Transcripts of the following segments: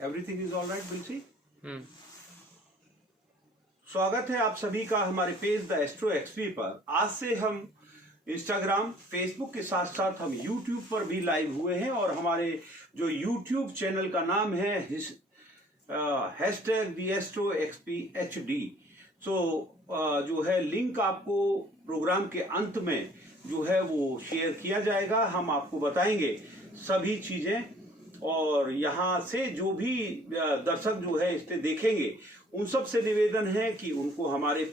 Everything is all right Bilsi. स्वागत है आप सभी का हमारे पेज द एस्ट्रो एक्सपी पर। आज से हम इंस्टाग्राम, फेसबुक के साथ साथ हम यूट्यूब पर भी लाइव हुए हैं और हमारे जो यूट्यूब चैनल का नाम है #TheAstroXPHD। सो जो है लिंक आपको प्रोग्राम के अंत में जो है वो शेयर किया जाएगा। हम आपको बताएंगे सभी चीजें और यहाँ से जो भी दर्शक जो है इसे देखेंगे उन सब से निवेदन है कि उनको हमारे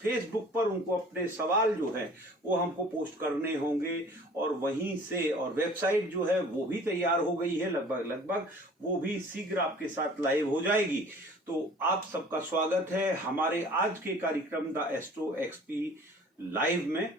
फेसबुक पर उनको अपने सवाल जो है वो हमको पोस्ट करने होंगे और वहीं से, और वेबसाइट जो है वो भी तैयार हो गई है लगभग वो भी शीघ्र आपके साथ लाइव हो जाएगी। तो आप सबका स्वागत है हमारे आज के कार्यक्रम द एस्ट्रो एक्सपी लाइव में,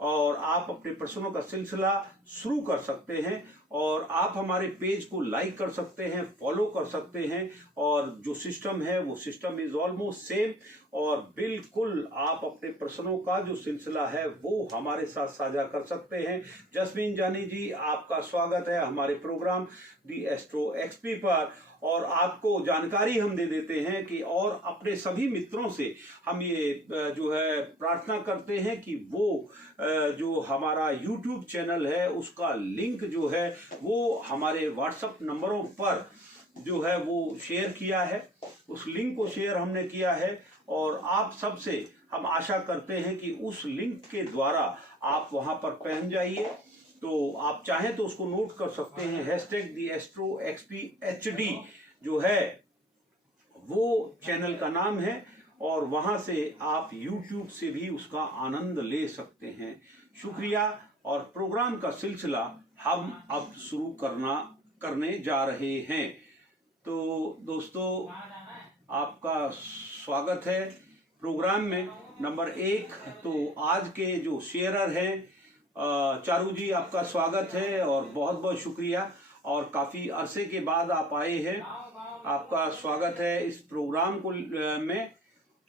और आप अपने प्रश्नों का सिलसिला शुरू कर सकते हैं और आप हमारे पेज को लाइक कर सकते हैं, फॉलो कर सकते हैं, और जो सिस्टम है वो सिस्टम इज ऑलमोस्ट सेम। और बिल्कुल आप अपने प्रश्नों का जो सिलसिला है वो हमारे साथ साझा कर सकते हैं। जस्मीन जानी जी, आपका स्वागत है हमारे प्रोग्राम दी एस्ट्रो एक्सपी पर। और आपको जानकारी हम दे देते हैं कि और अपने सभी मित्रों से हम ये जो है प्रार्थना करते हैं कि वो जो हमारा YouTube चैनल है उसका लिंक जो है वो हमारे व्हाट्सएप नंबरों पर जो है वो शेयर किया है। उस लिंक को शेयर हमने किया है और आप सबसे हम आशा करते हैं कि उस लिंक के द्वारा आप वहां पर पहुंच जाइए। तो आप चाहें तो उसको नोट कर सकते हैं। #TheAstroXPHD जो है वो चैनल का नाम है और वहां से आप YouTube से भी उसका आनंद ले सकते हैं। शुक्रिया। और प्रोग्राम का सिलसिला हम अब शुरू करने जा रहे हैं। तो दोस्तों आपका स्वागत है प्रोग्राम में। नंबर 1 तो आज के जो शेयरर हैं चारू जी, आपका स्वागत है और बहुत बहुत शुक्रिया। और काफी अरसे के बाद आप आए हैं, आपका स्वागत है इस प्रोग्राम को में।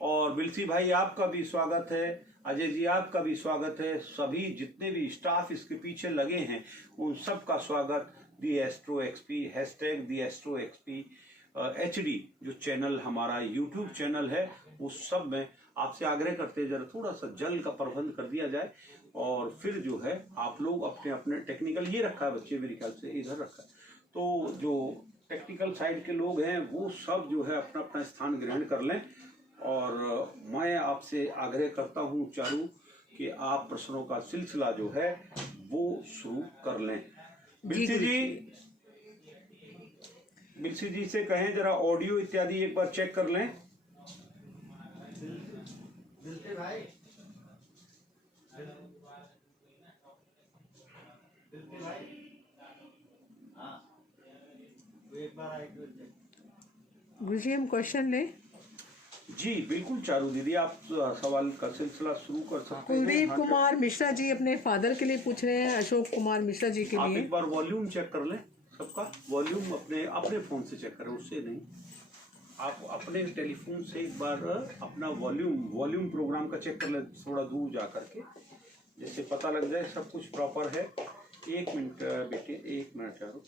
और बिल्सी भाई आपका भी स्वागत है, अजय जी आपका भी स्वागत है, सभी जितने भी स्टाफ इसके पीछे लगे हैं उन सब का स्वागत। दी एस्ट्रो एक्सपी #TheAstroXPHD जो चैनल हमारा यूट्यूब चैनल है उस सब में आपसे आग्रह करते हैं जरा थोड़ा सा जल का प्रबंध कर दिया जाए। और फिर जो है आप लोग अपने अपने टेक्निकल, ये रखा है बच्चे मेरे ख्याल से इधर रखा है, तो जो टेक्निकल साइड के लोग हैं वो सब जो है अपना अपना स्थान ग्रहण कर लें। और मैं आपसे आग्रह करता हूं चारू कि आप प्रश्नों का सिलसिला जो है वो शुरू कर लें। बिल्सी जी से कहें जरा ऑडियो इत्यादि एक बार चेक कर लें। भाई गुरु जी हम क्वेश्चन लें? जी बिल्कुल चारू दीदी, आप सवाल का सिलसिला शुरू कर सकते हैं। कुलदीप कुमार मिश्रा जी अपने फादर के लिए पूछ रहे हैं, अशोक कुमार मिश्रा जी के आप लिए। एक बार वॉल्यूम चेक कर लें, सबका वॉल्यूम अपने फोन से चेक करें, उससे नहीं, आप अपने टेलीफोन से एक बार अपना वॉल्यूम प्रोग्राम का चेक कर लें थोड़ा दूर जा करके, जैसे पता लग जाए सब कुछ प्रॉपर है। 1 मिनट बेटे, 1 मिनट चारू।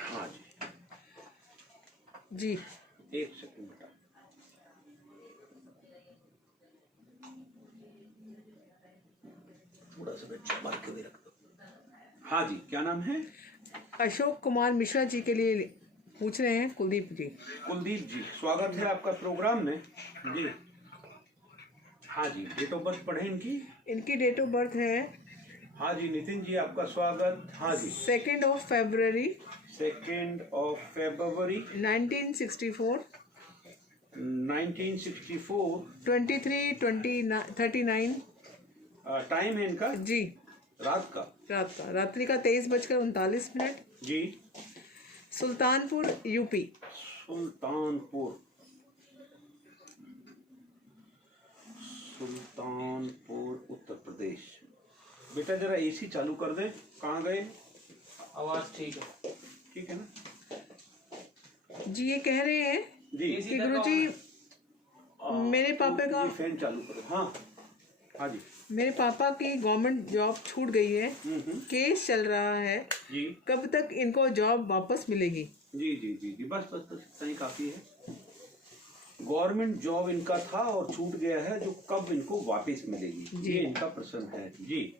हाँ जी 1 सेकंड बेटा। थोड़ा सा बच्चा मार के भी रख दो। हाँ जी, क्या नाम है? अशोक कुमार मिश्रा जी के लिए पूछ रहे हैं कुलदीप जी। कुलदीप जी स्वागत है आपका प्रोग्राम में जी। हाँ जी, डेट ऑफ बर्थ पढ़े इनकी डेट ऑफ बर्थ है। हाँ जी नितिन जी आपका स्वागत। हाँ जी 2 फरवरी 1964 23:39 टाइम है इनका जी, रात का रात्रि का 23:39 जी। सुल्तानपुर यूपी। सुल्तानपुर उत्तर प्रदेश। बेटा जरा एसी चालू कर दे। कहाँ गए? आवाज ठीक है ना? जी ये कह रहे हैं जी कि गुरुजी मेरे पापा का ये फैन चालू करो। हाँ हाँ जी। मेरे पापा की गवर्नमेंट जॉब छूट गई है, केस चल रहा है, जी कब तक इनको जॉब वापस मिलेगी? जी जी जी जी बस बस बस इतना ही काफी है। गवर्नमेंट जॉब इनका था और छूट गया है, जो कब इनको वापस मिलेगी, ये इनका प्रश्न है। जी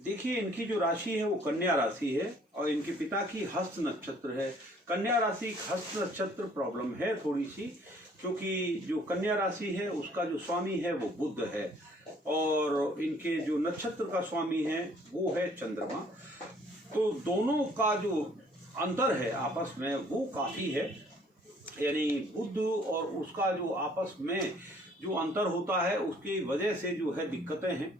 देखिए, इनकी जो राशि है वो कन्या राशि है और इनके पिता की हस्त नक्षत्र है। कन्या राशि एक हस्त नक्षत्र प्रॉब्लम है थोड़ी सी, क्योंकि जो कन्या राशि है उसका जो स्वामी है वो बुध है और इनके जो नक्षत्र का स्वामी है वो है चंद्रमा। तो दोनों का जो अंतर है आपस में वो काफी है, यानी बुध और उसका जो आपस में जो अंतर होता है उसकी वजह से जो है दिक्कतें हैं।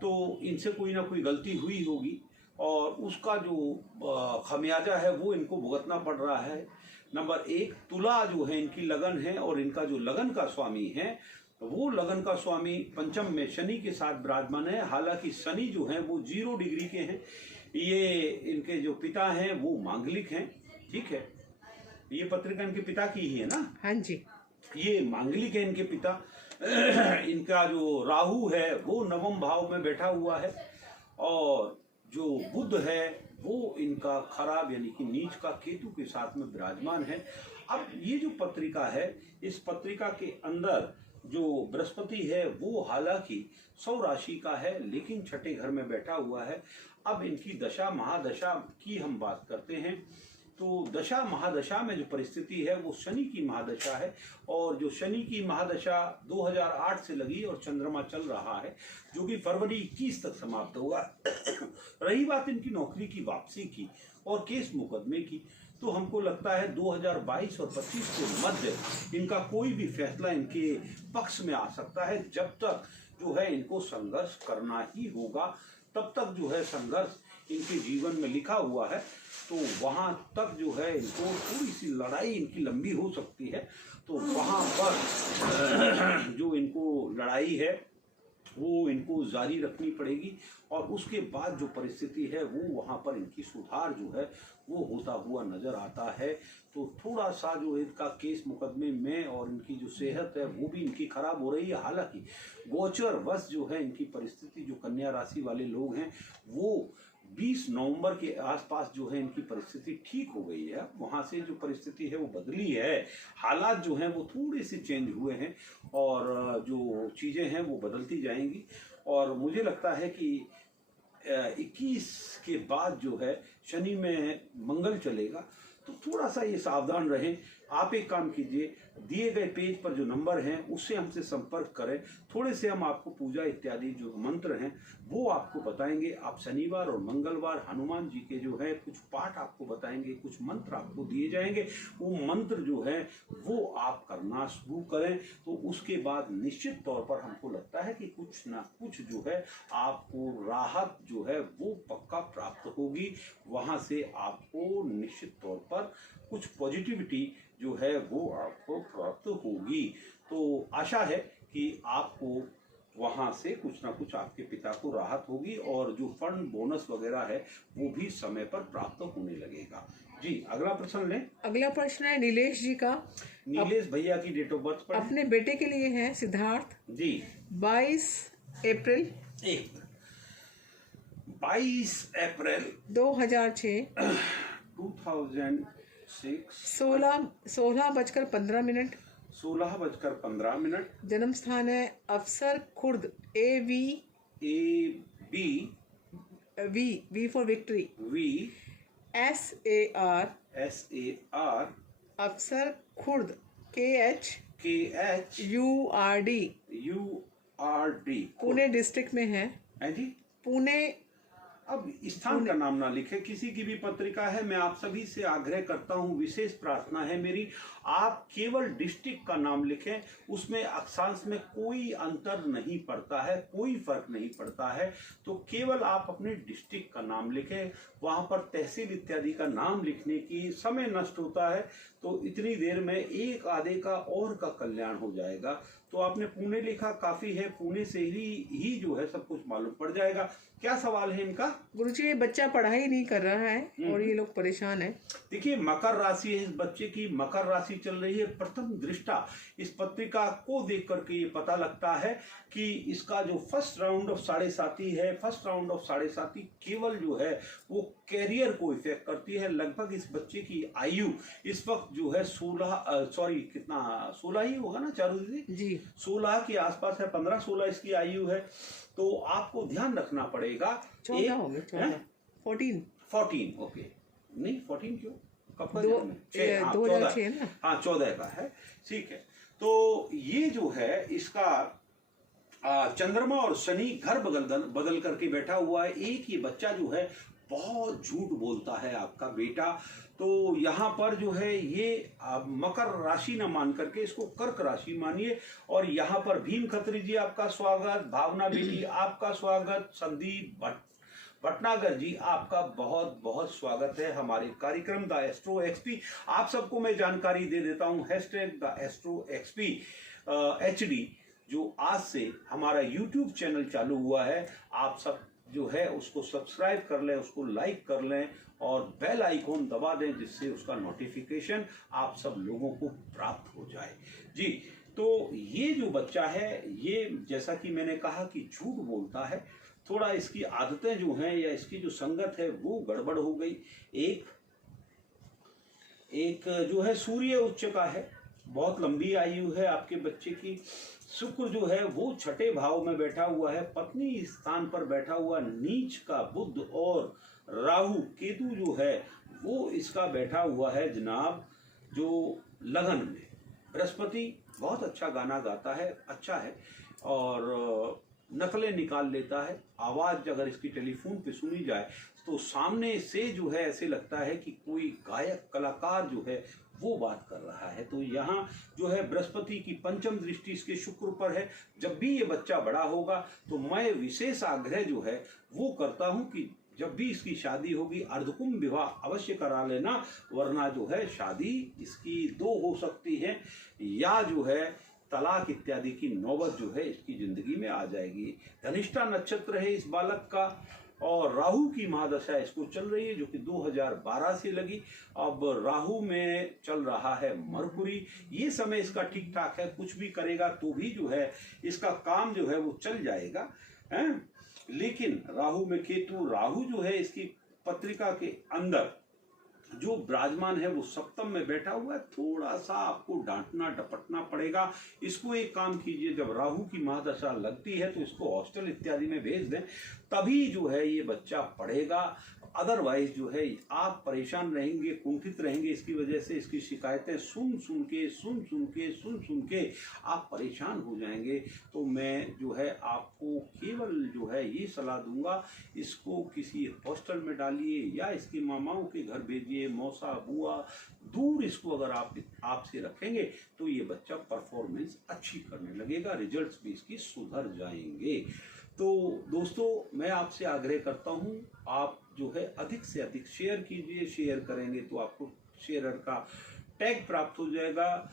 तो इनसे कोई ना कोई गलती हुई होगी और उसका जो खमियाजा है वो इनको भुगतना पड़ रहा है। नंबर एक, तुला जो है इनकी लगन है और इनका जो लगन का स्वामी है वो लगन का स्वामी पंचम में शनि के साथ विराजमान है। हालांकि शनि जो है वो 0 डिग्री के हैं। ये इनके जो पिता हैं वो मांगलिक हैं, ठीक है। ये पत्रिका इनके पिता की ही है ना? हाँ जी। ये मांगलिक है इनके पिता। इनका जो राहु है वो नवम भाव में बैठा हुआ है और जो बुध है वो इनका खराब यानी कि नीच का केतु के साथ में विराजमान है। अब ये जो पत्रिका है, इस पत्रिका के अंदर जो बृहस्पति है वो हालांकि 100 राशि का है लेकिन छठे घर में बैठा हुआ है। अब इनकी दशा महादशा की हम बात करते हैं तो दशा महादशा में जो परिस्थिति है वो शनि की महादशा है और जो शनि की महादशा 2008 से लगी और चंद्रमा चल रहा है जो कि फरवरी 21 तक समाप्त होगा। रही बात इनकी नौकरी की वापसी की और केस मुकदमे की, तो हमको लगता है 2022 और 25 के मध्य इनका कोई भी फैसला इनके पक्ष में आ सकता है। जब तक जो है इनको संघर्ष करना ही होगा, तब तक जो है संघर्ष इनके जीवन में लिखा हुआ है। तो वहां तक जो है इनको थोड़ी सी लड़ाई इनकी लंबी हो सकती है। तो वहां पर जो इनको लड़ाई है वो इनको जारी रखनी पड़ेगी और उसके बाद जो परिस्थिति है वो वहां पर इनकी सुधार जो है वो होता हुआ नजर आता है। तो थोड़ा सा जो इनका केस मुकदमे में और इनकी जो सेहत है वो भी इनकी खराब हो रही है। हालांकि गोचर वश जो है इनकी परिस्थिति, जो कन्या राशि वाले लोग हैं वो 20 नवंबर के आसपास जो है इनकी परिस्थिति ठीक हो गई है। वहां से जो परिस्थिति है वो बदली है, हालात जो हैं वो थोड़े से चेंज हुए हैं और जो चीजें हैं वो बदलती जाएंगी। और मुझे लगता है कि 21 के बाद जो है शनि में मंगल चलेगा, तो थोड़ा सा ये सावधान रहें। आप एक काम कीजिए, दिए गए पेज पर जो नंबर हैं उससे हमसे संपर्क करें। थोड़े से हम आपको पूजा इत्यादि जो मंत्र हैं वो आपको बताएंगे। आप शनिवार और मंगलवार हनुमान जी के जो है कुछ पाठ आपको बताएंगे, कुछ मंत्र आपको दिए जाएंगे। वो मंत्र जो है वो आप करना शुरू करें तो उसके बाद निश्चित तौर पर हमको लगता है कि कुछ ना कुछ जो है आपको राहत जो है वो पक्का प्राप्त होगी। वहां से आपको निश्चित तौर पर कुछ पॉजिटिविटी जो है वो आपको प्राप्त होगी। तो आशा है कि आपको वहां से कुछ ना कुछ आपके पिता को राहत होगी और जो फंड बोनस वगैरह है वो भी समय पर प्राप्त होने लगेगा। जी अगला प्रश्न लें। अगला प्रश्न है नीलेश जी का। नीलेश भैया की डेट ऑफ बर्थ पर अपने बेटे के लिए है सिद्धार्थ जी 22 अप्रैल 2006 16:15 16:15। जन्म स्थान है अफसर Khurd AV V for victory SAR अफसर Khurd KH URD Pune district में है जी। पुणे। अब स्थान का नाम ना लिखे, किसी की भी पत्रिका है, मैं आप सभी से आग्रह करता हूं, विशेष प्रार्थना है मेरी, आप केवल डिस्ट्रिक्ट का नाम लिखें। उसमें अक्षांश में कोई अंतर नहीं पड़ता है, कोई फर्क नहीं पड़ता है। तो केवल आप अपने डिस्ट्रिक्ट का नाम लिखें। वहां पर तहसील इत्यादि का नाम लिखने की समय नष्ट होता है, तो इतनी देर में एक आधे का और का कल्याण हो जाएगा। तो तो आपने पुणे लिखा, काफी है, पुणे से ही जो है सब कुछ मालूम पड़ जाएगा। क्या सवाल है इनका? गुरुजी ये बच्चा पढ़ाई नहीं कर रहा है और ये लोग परेशान है। देखिए मकर राशि है, इस बच्चे की मकर राशि चल रही है। प्रथम दृष्टा इस पत्रिका को देख करके ये पता लगता है कि इसका जो फर्स्ट राउंड ऑफ 7.5 है, फर्स्ट राउंड ऑफ 7.5 केवल जो है वो कैरियर को इफेक्ट करती है। लगभग इस बच्चे की आयु इस वक्त जो है 16 ही होगा ना चारू दीदी जी, 16 के आसपास है, 15-16 इसकी आयु है। तो आपको ध्यान रखना पड़ेगा। 14 हो गए, 14 ओके, नहीं 14 क्यों, कब का 2006 ना। हाँ 14 का है, ठीक है। तो ये जो है इसका चंद्रमा और शनि घर बदल करके बैठा हुआ है। एक ये बच्चा जो है बहुत झूठ बोलता है आपका बेटा। तो यहाँ पर जो है ये मकर राशि न मान करके इसको कर्क राशि मानिए। और यहाँ पर भीम खत्री जी आपका स्वागत, भावना बेटी आपका स्वागत, संदीप भटनागर जी आपका बहुत बहुत स्वागत है हमारे कार्यक्रम द एस्ट्रो एक्सपी। आप सबको मैं जानकारी दे देता हूँ, #द एस्ट्रो एक्सपी HD जो आज से हमारा YouTube चैनल चालू हुआ है, आप सब जो है उसको सब्सक्राइब कर लें, उसको लाइक कर लें और बेल आइकॉन दबा दें, जिससे उसका नोटिफिकेशन आप सब लोगों को प्राप्त हो जाए। जी, तो ये जो बच्चा है ये जैसा कि मैंने कहा कि झूठ बोलता है, थोड़ा इसकी आदतें जो हैं या इसकी जो संगत है वो गड़बड़ हो गई। एक जो है सूर्य उच्च का है, बहुत लंबी आयु है आपके बच्चे की। शुक्र जो है वो 6ठे भाव में बैठा हुआ है, पत्नी स्थान पर बैठा हुआ नीच का बुध, और राहु केतु जो है वो इसका बैठा हुआ है जनाब जो लगन में। बृहस्पति बहुत अच्छा गाना गाता है, अच्छा है, और नकलें निकाल लेता है। आवाज अगर इसकी टेलीफोन पे सुनी जाए तो सामने से जो है ऐसे लगता है कि कोई गायक कलाकार जो है वो बात कर रहा है। तो यहाँ जो है बृहस्पति की पंचम दृष्टि इसके शुक्र पर है। जब भी ये बच्चा बड़ा होगा तो मैं विशेष आग्रह जो है वो करता हूँ कि जब भी इसकी शादी होगी अर्धकुंभ विवाह अवश्य करा लेना, वरना जो है शादी इसकी 2 हो सकती है, या जो है तलाक इत्यादि की नौबत जो है इसकी जिंदगी में आ जाएगी। धनिष्ठा नक्षत्र है इस बालक का, और राहु की महादशा इसको चल रही है जो कि 2012 से लगी। अब राहु में चल रहा है मरकुरी। ये समय इसका ठीक ठाक है, कुछ भी करेगा तो भी जो है इसका काम जो है वो चल जाएगा है। लेकिन राहु में केतु, राहु जो है इसकी पत्रिका के अंदर जो विराजमान है वो सप्तम में बैठा हुआ है। थोड़ा सा आपको डांटना डपटना पड़ेगा इसको। एक काम कीजिए, जब राहु की महादशा लगती है तो इसको हॉस्टल इत्यादि में भेज दें, तभी जो है ये बच्चा पढ़ेगा। अदरवाइज जो है आप परेशान रहेंगे, कुंठित रहेंगे। इसकी वजह से इसकी शिकायतें सुन सुन के आप परेशान हो जाएंगे। तो मैं जो है आपको केवल जो है ये सलाह दूंगा, इसको किसी हॉस्टल में डालिए या इसके मामाओं के घर भेजिए, मौसा बुआ दूर इसको अगर आप आपसे रखेंगे तो ये बच्चा परफॉर्मेंस अच्छी करने लगेगा, रिजल्ट्स भी इसकी सुधर जाएंगे। तो दोस्तों मैं आपसे आग्रह करता हूँ, आप जो है अधिक से अधिक शेयर कीजिए। शेयर करेंगे तो आपको शेयरर का टैग प्राप्त हो जाएगा।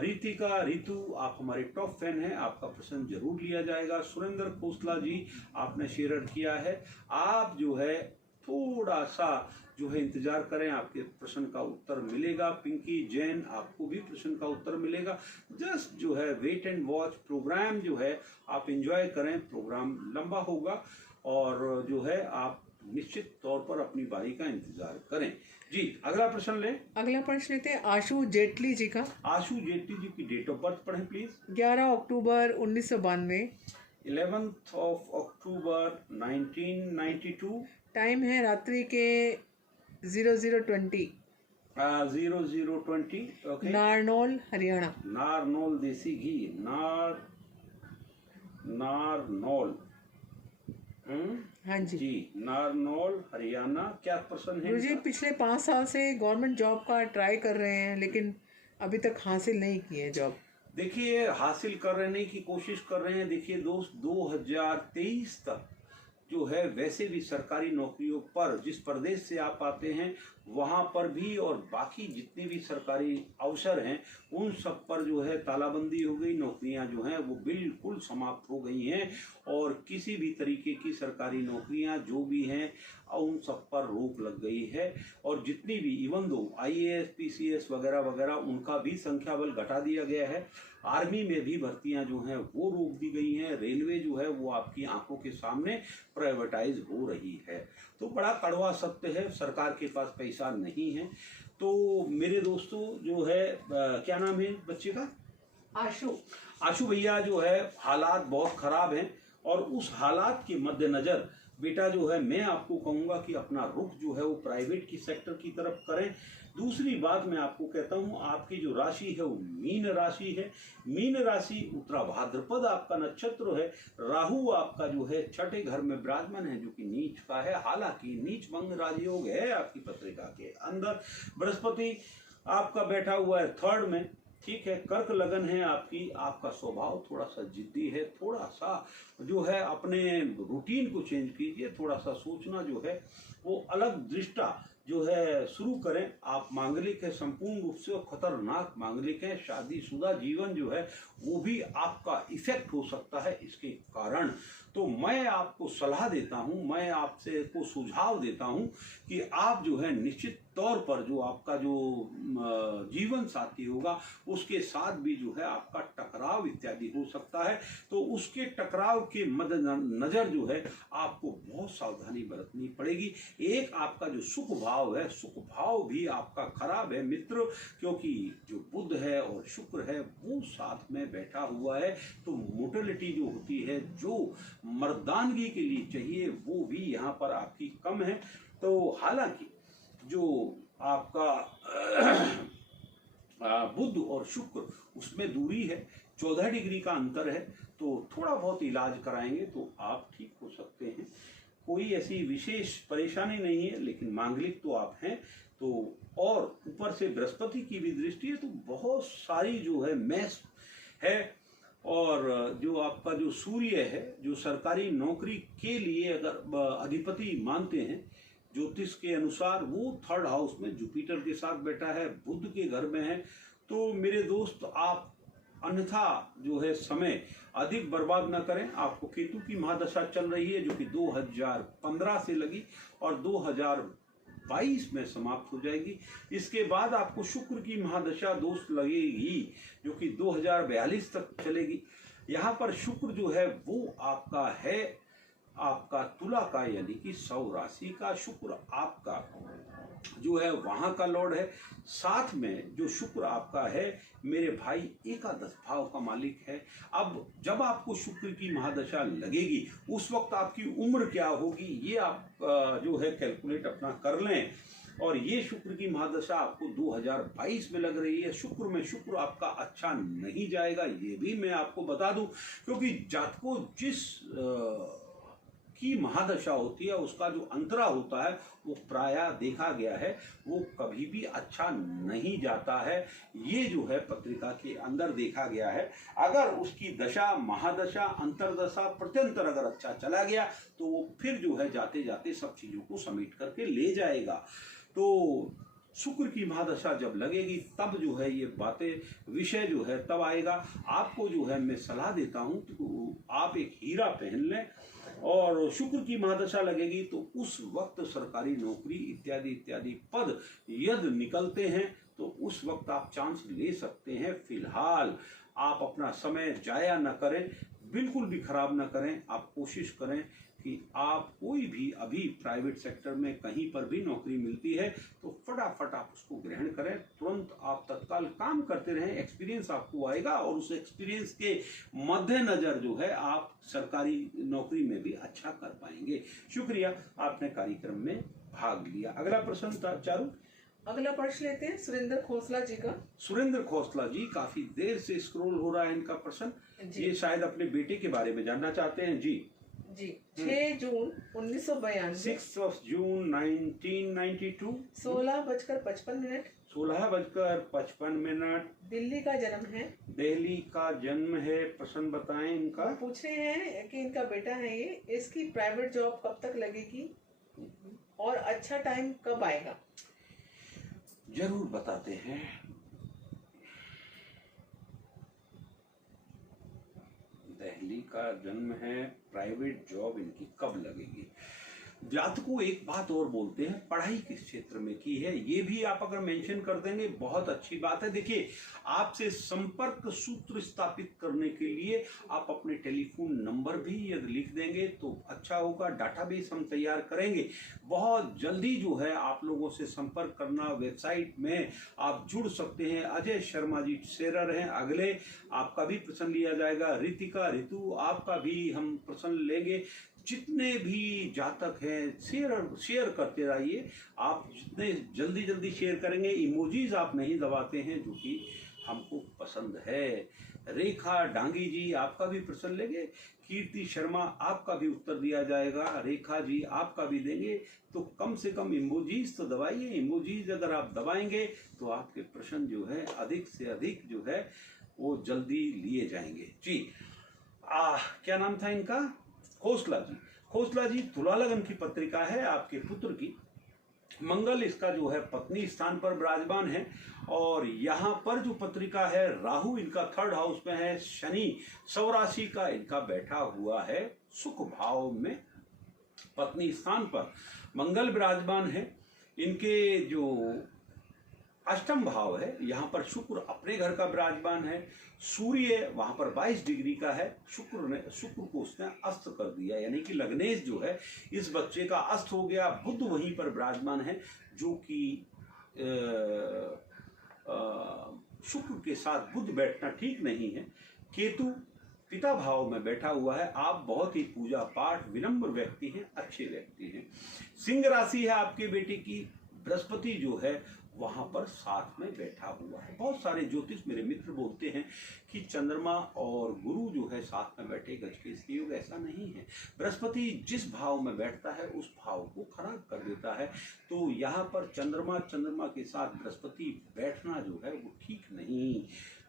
रीतिका, ऋतु आप हमारे टॉप फैन हैं, आपका प्रश्न जरूर लिया जाएगा। सुरेंद्र खोसला जी आपने शेयर किया है, आप जो है थोड़ा सा जो है इंतजार करें, आपके प्रश्न का उत्तर मिलेगा। पिंकी जैन आपको भी प्रश्न का उत्तर मिलेगा। जस्ट जो है वेट एंड वॉच। प्रोग्राम जो है आप एंजॉय करें, प्रोग्राम लंबा होगा और जो है आप निश्चित तौर पर अपनी बारी का इंतजार करें। जी, अगला प्रश्न लें। अगला प्रश्न लेते हैं आशु जेटली जी का। आशु जेटली जी की डेट ऑफ बर्थ पढ़ें please. 11 October 1992। 11th of October 1992। Time है रात्रि के 00:20। 00:20। ओके। नारनौल हरियाणा। नारनौल देसी घी, नारनौल। हाँ जी नारनौल हरियाणा। क्या प्रश्न है गुरुजी? इनका? पिछले 5 साल से गवर्नमेंट जॉब का ट्राई कर रहे हैं लेकिन अभी तक हासिल नहीं किए जॉब। देखिए हासिल कर रहने की कोशिश कर रहे हैं। देखिए दोस्त 2023 तक जो है वैसे भी सरकारी नौकरियों पर जिस प्रदेश से आप आते हैं वहां पर भी और बाकी जितने भी सरकारी अवसर हैं उन सब पर जो है तालाबंदी हो गई, नौकरियां जो हैं वो बिल्कुल समाप्त हो गई हैं और किसी भी तरीके की सरकारी नौकरियां जो भी हैं उन सब पर रोक लग गई है। और जितनी भी इवन दो IAS PCS वगैरह वगैरह उनका भी संख्या बल घटा दिया गया है। आर्मी में भी भर्तियां जो हैं वो रोक दी गई हैं। रेलवे जो है वो आपकी आंखों के सामने प्राइवेटाइज हो रही है। तो बड़ा कड़वा सत्य है, सरकार के पास पैसा नहीं है। तो मेरे दोस्तों जो है क्या नाम है बच्चे का? आशु भैया जो है हालात बहुत खराब हैं और उस हालात के मद्देनजर बेटा जो है मैं आपको कहूंगा कि अपना रुख जो है वो प्राइवेट की सेक्टर की तरफ करें। दूसरी बात मैं आपको कहता हूं, आपकी जो राशि है वो मीन राशि है। मीन राशि उत्तरा भाद्रपद आपका नक्षत्र है। राहु आपका जो है छठे घर में विराजमान है जो कि नीच का है, हालांकि नीच भंग राजयोग है आपकी पत्रिका के अंदर। बृहस्पति आपका बैठा हुआ है थर्ड में, ठीक है। कर्क लगन है आपकी, आपका स्वभाव थोड़ा सा जिद्दी है, थोड़ा सा जो है अपने रूटीन को चेंज कीजिए, थोड़ा सा सोचना जो है वो अलग दृष्टा जो है शुरू करें। आप मांगलिक है, संपूर्ण रूप से खतरनाक मांगलिक है। शादीशुदा जीवन जो है वो भी आपका इफेक्ट हो सकता है इसके कारण। तो मैं आपको सलाह देता हूं, मैं आपसे को सुझाव देता हूं कि आप जो है निश्चित तौर पर जो आपका जो जीवन साथी होगा उसके साथ भी जो है आपका टकराव इत्यादि हो सकता है। तो उसके टकराव के मद्देनजर जो है आपको बहुत सावधानी बरतनी पड़ेगी। एक आपका जो सुख भाव है, सुख भाव भी आपका खराब है मित्र, क्योंकि जो बुध है और शुक्र है वो साथ में बैठा हुआ है। तो मोटिलिटी जो होती है, जो मर्दानगी के लिए चाहिए, वो भी यहाँ पर आपकी कम है। तो हालांकि जो आपका बुध और शुक्र उसमें दूरी है, 14 डिग्री का अंतर है। तो थोड़ा बहुत इलाज कराएंगे तो आप ठीक हो सकते हैं। कोई ऐसी विशेष परेशानी नहीं है, लेकिन मांगलिक तो आप हैं। तो और ऊपर से बृहस्पति की भी दृष्टि है, तो बहुत सारी जो है मैस है। और जो आपका जो सूर्य है, जो सरकारी नौकरी के लिए अगर अधिपति मानते हैं ज्योतिष के अनुसार, वो थर्ड हाउस में जुपिटर के साथ बैठा है, बुध के घर में है। तो मेरे दोस्त आप अन्यथा जो है समय अधिक बर्बाद न करें। आपको केतु की महादशा चल रही है जो कि 2015 से लगी और 2022 में समाप्त हो जाएगी। इसके बाद आपको शुक्र की महादशा दोस्त लगेगी जो कि 2042 तक चलेगी। यहाँ पर शुक्र जो है वो आपका है आपका तुला का, यानी कि सौ राशि का शुक्र आपका जो है वहां का लॉर्ड है। साथ में जो शुक्र आपका है मेरे भाई एकादश भाव का मालिक है। अब जब आपको शुक्र की महादशा लगेगी उस वक्त आपकी उम्र क्या होगी ये आप जो है कैलकुलेट अपना कर लें। और ये शुक्र की महादशा आपको 2022 में लग रही है। शुक्र में शुक्र आपका अच्छा नहीं जाएगा, ये भी मैं आपको बता दूं, क्योंकि जातकों जिस की महादशा होती है उसका जो अंतरा होता है वो प्रायः देखा गया है वो कभी भी अच्छा नहीं जाता है। ये जो है पत्रिका के अंदर देखा गया है। अगर उसकी दशा, महादशा, अंतरदशा, प्रत्यंतर अगर अच्छा चला गया तो वो फिर जो है जाते जाते सब चीजों को समेट करके ले जाएगा। तो शुक्र की महादशा जब लगेगी तब जो है ये बातें विषय जो है तब आएगा। आपको जो है मैं सलाह देता हूं तो आप एक हीरा पहन लें और शुक्र की महादशा लगेगी तो उस वक्त सरकारी नौकरी इत्यादि इत्यादि पद यदि निकलते हैं तो उस वक्त आप चांस ले सकते हैं। फिलहाल आप अपना समय जाया न करें, बिल्कुल भी खराब न करें। आप कोशिश करें कि आप कोई भी अभी प्राइवेट सेक्टर में कहीं पर भी नौकरी मिलती है तो फटाफट आप उसको ग्रहण करें, तुरंत आप तत्काल काम करते रहें। एक्सपीरियंस आपको आएगा और उस एक्सपीरियंस के मद्देनजर जो है आप सरकारी नौकरी में भी अच्छा कर पाएंगे। शुक्रिया, आपने कार्यक्रम में भाग लिया। अगला प्रश्न था चारू। अगला प्रश्न लेते हैं सुरेंद्र खोसला जी का। सुरेंद्र खोसला जी, काफी देर से स्क्रॉल हो रहा है इनका प्रश्न। ये शायद अपने बेटे के बारे में जानना चाहते हैं। जी 6 जून 1992, 6 जून 1992, 16:55, 16:55, दिल्ली का जन्म है। दिल्ली का जन्म है। प्रश्न बताएं इनका। वो पूछ रहे हैं कि इनका बेटा है ये, इसकी प्राइवेट जॉब कब तक लगेगी और अच्छा टाइम कब आएगा। जरूर बताते हैं। दिल्ली का जन्म है, प्राइवेट जॉब इनकी कब लगेगी। जातकों एक बात और बोलते हैं, पढ़ाई किस क्षेत्र में की है, ये भी आप अगर मेंशन कर देंगे बहुत अच्छी बात है। देखिए, आपसे संपर्क सूत्र स्थापित करने के लिए आप अपने टेलीफोन नंबर भी यदि लिख देंगे तो अच्छा होगा। डाटाबेस हम तैयार करेंगे, बहुत जल्दी जो है आप लोगों से संपर्क करना। वेबसाइट में आप जुड़ सकते हैं। अजय शर्मा जी शेरर हैं, अगले आपका भी प्रश्न लिया जाएगा। रितिका, ऋतु, आपका भी हम प्रश्न लेंगे। जितने भी जातक हैं शेयर करते रहिए। आप जितने जल्दी शेयर करेंगे, इमोजीज आप नहीं दबाते हैं जो कि हमको पसंद है। रेखा डांगी जी, आपका भी प्रश्न लेंगे। कीर्ति शर्मा, आपका भी उत्तर दिया जाएगा। रेखा जी, आपका भी देंगे। तो कम से कम इमोजीज तो दबाइए। इमोजीज अगर आप दबाएंगे तो आपके प्रश्न जो है अधिक से अधिक जो है वो जल्दी लिए जाएंगे। जी, क्या नाम था इनका? खोसला जी। खोसला जी, तुला लगन की पत्रिका है आपके पुत्र की। मंगल इसका जो है पत्नी स्थान पर विराजमान है। और यहाँ पर जो पत्रिका है, राहु इनका 3rd हाउस में है। शनि स्वराशि का इनका बैठा हुआ है सुख भाव में, पत्नी स्थान पर मंगल विराजमान है। इनके जो 8म भाव है, यहाँ पर शुक्र अपने घर का विराजमान है। सूर्य वहां पर 22 डिग्री का है। शुक्र को उसने अस्त कर दिया, यानी कि लग्नेश जो है इस बच्चे का अस्त हो गया। बुध वहीं पर विराजमान है, जो कि शुक्र के साथ बुध बैठना ठीक नहीं है। केतु पिता भाव में बैठा हुआ है। आप बहुत ही पूजा पाठ विनम्र व्यक्ति हैं, अच्छे व्यक्ति हैं। सिंह राशि है आपके बेटे की। बृहस्पति जो है वहां पर साथ में बैठा हुआ है। बहुत सारे ज्योतिष मेरे मित्र बोलते हैं कि चंद्रमा और गुरु जो है साथ में बैठे गज के इसके योग, ऐसा नहीं है। बृहस्पति जिस भाव में बैठता है उस भाव को खराब कर देता है। तो यहाँ पर चंद्रमा के साथ बृहस्पति बैठना जो है वो ठीक नहीं।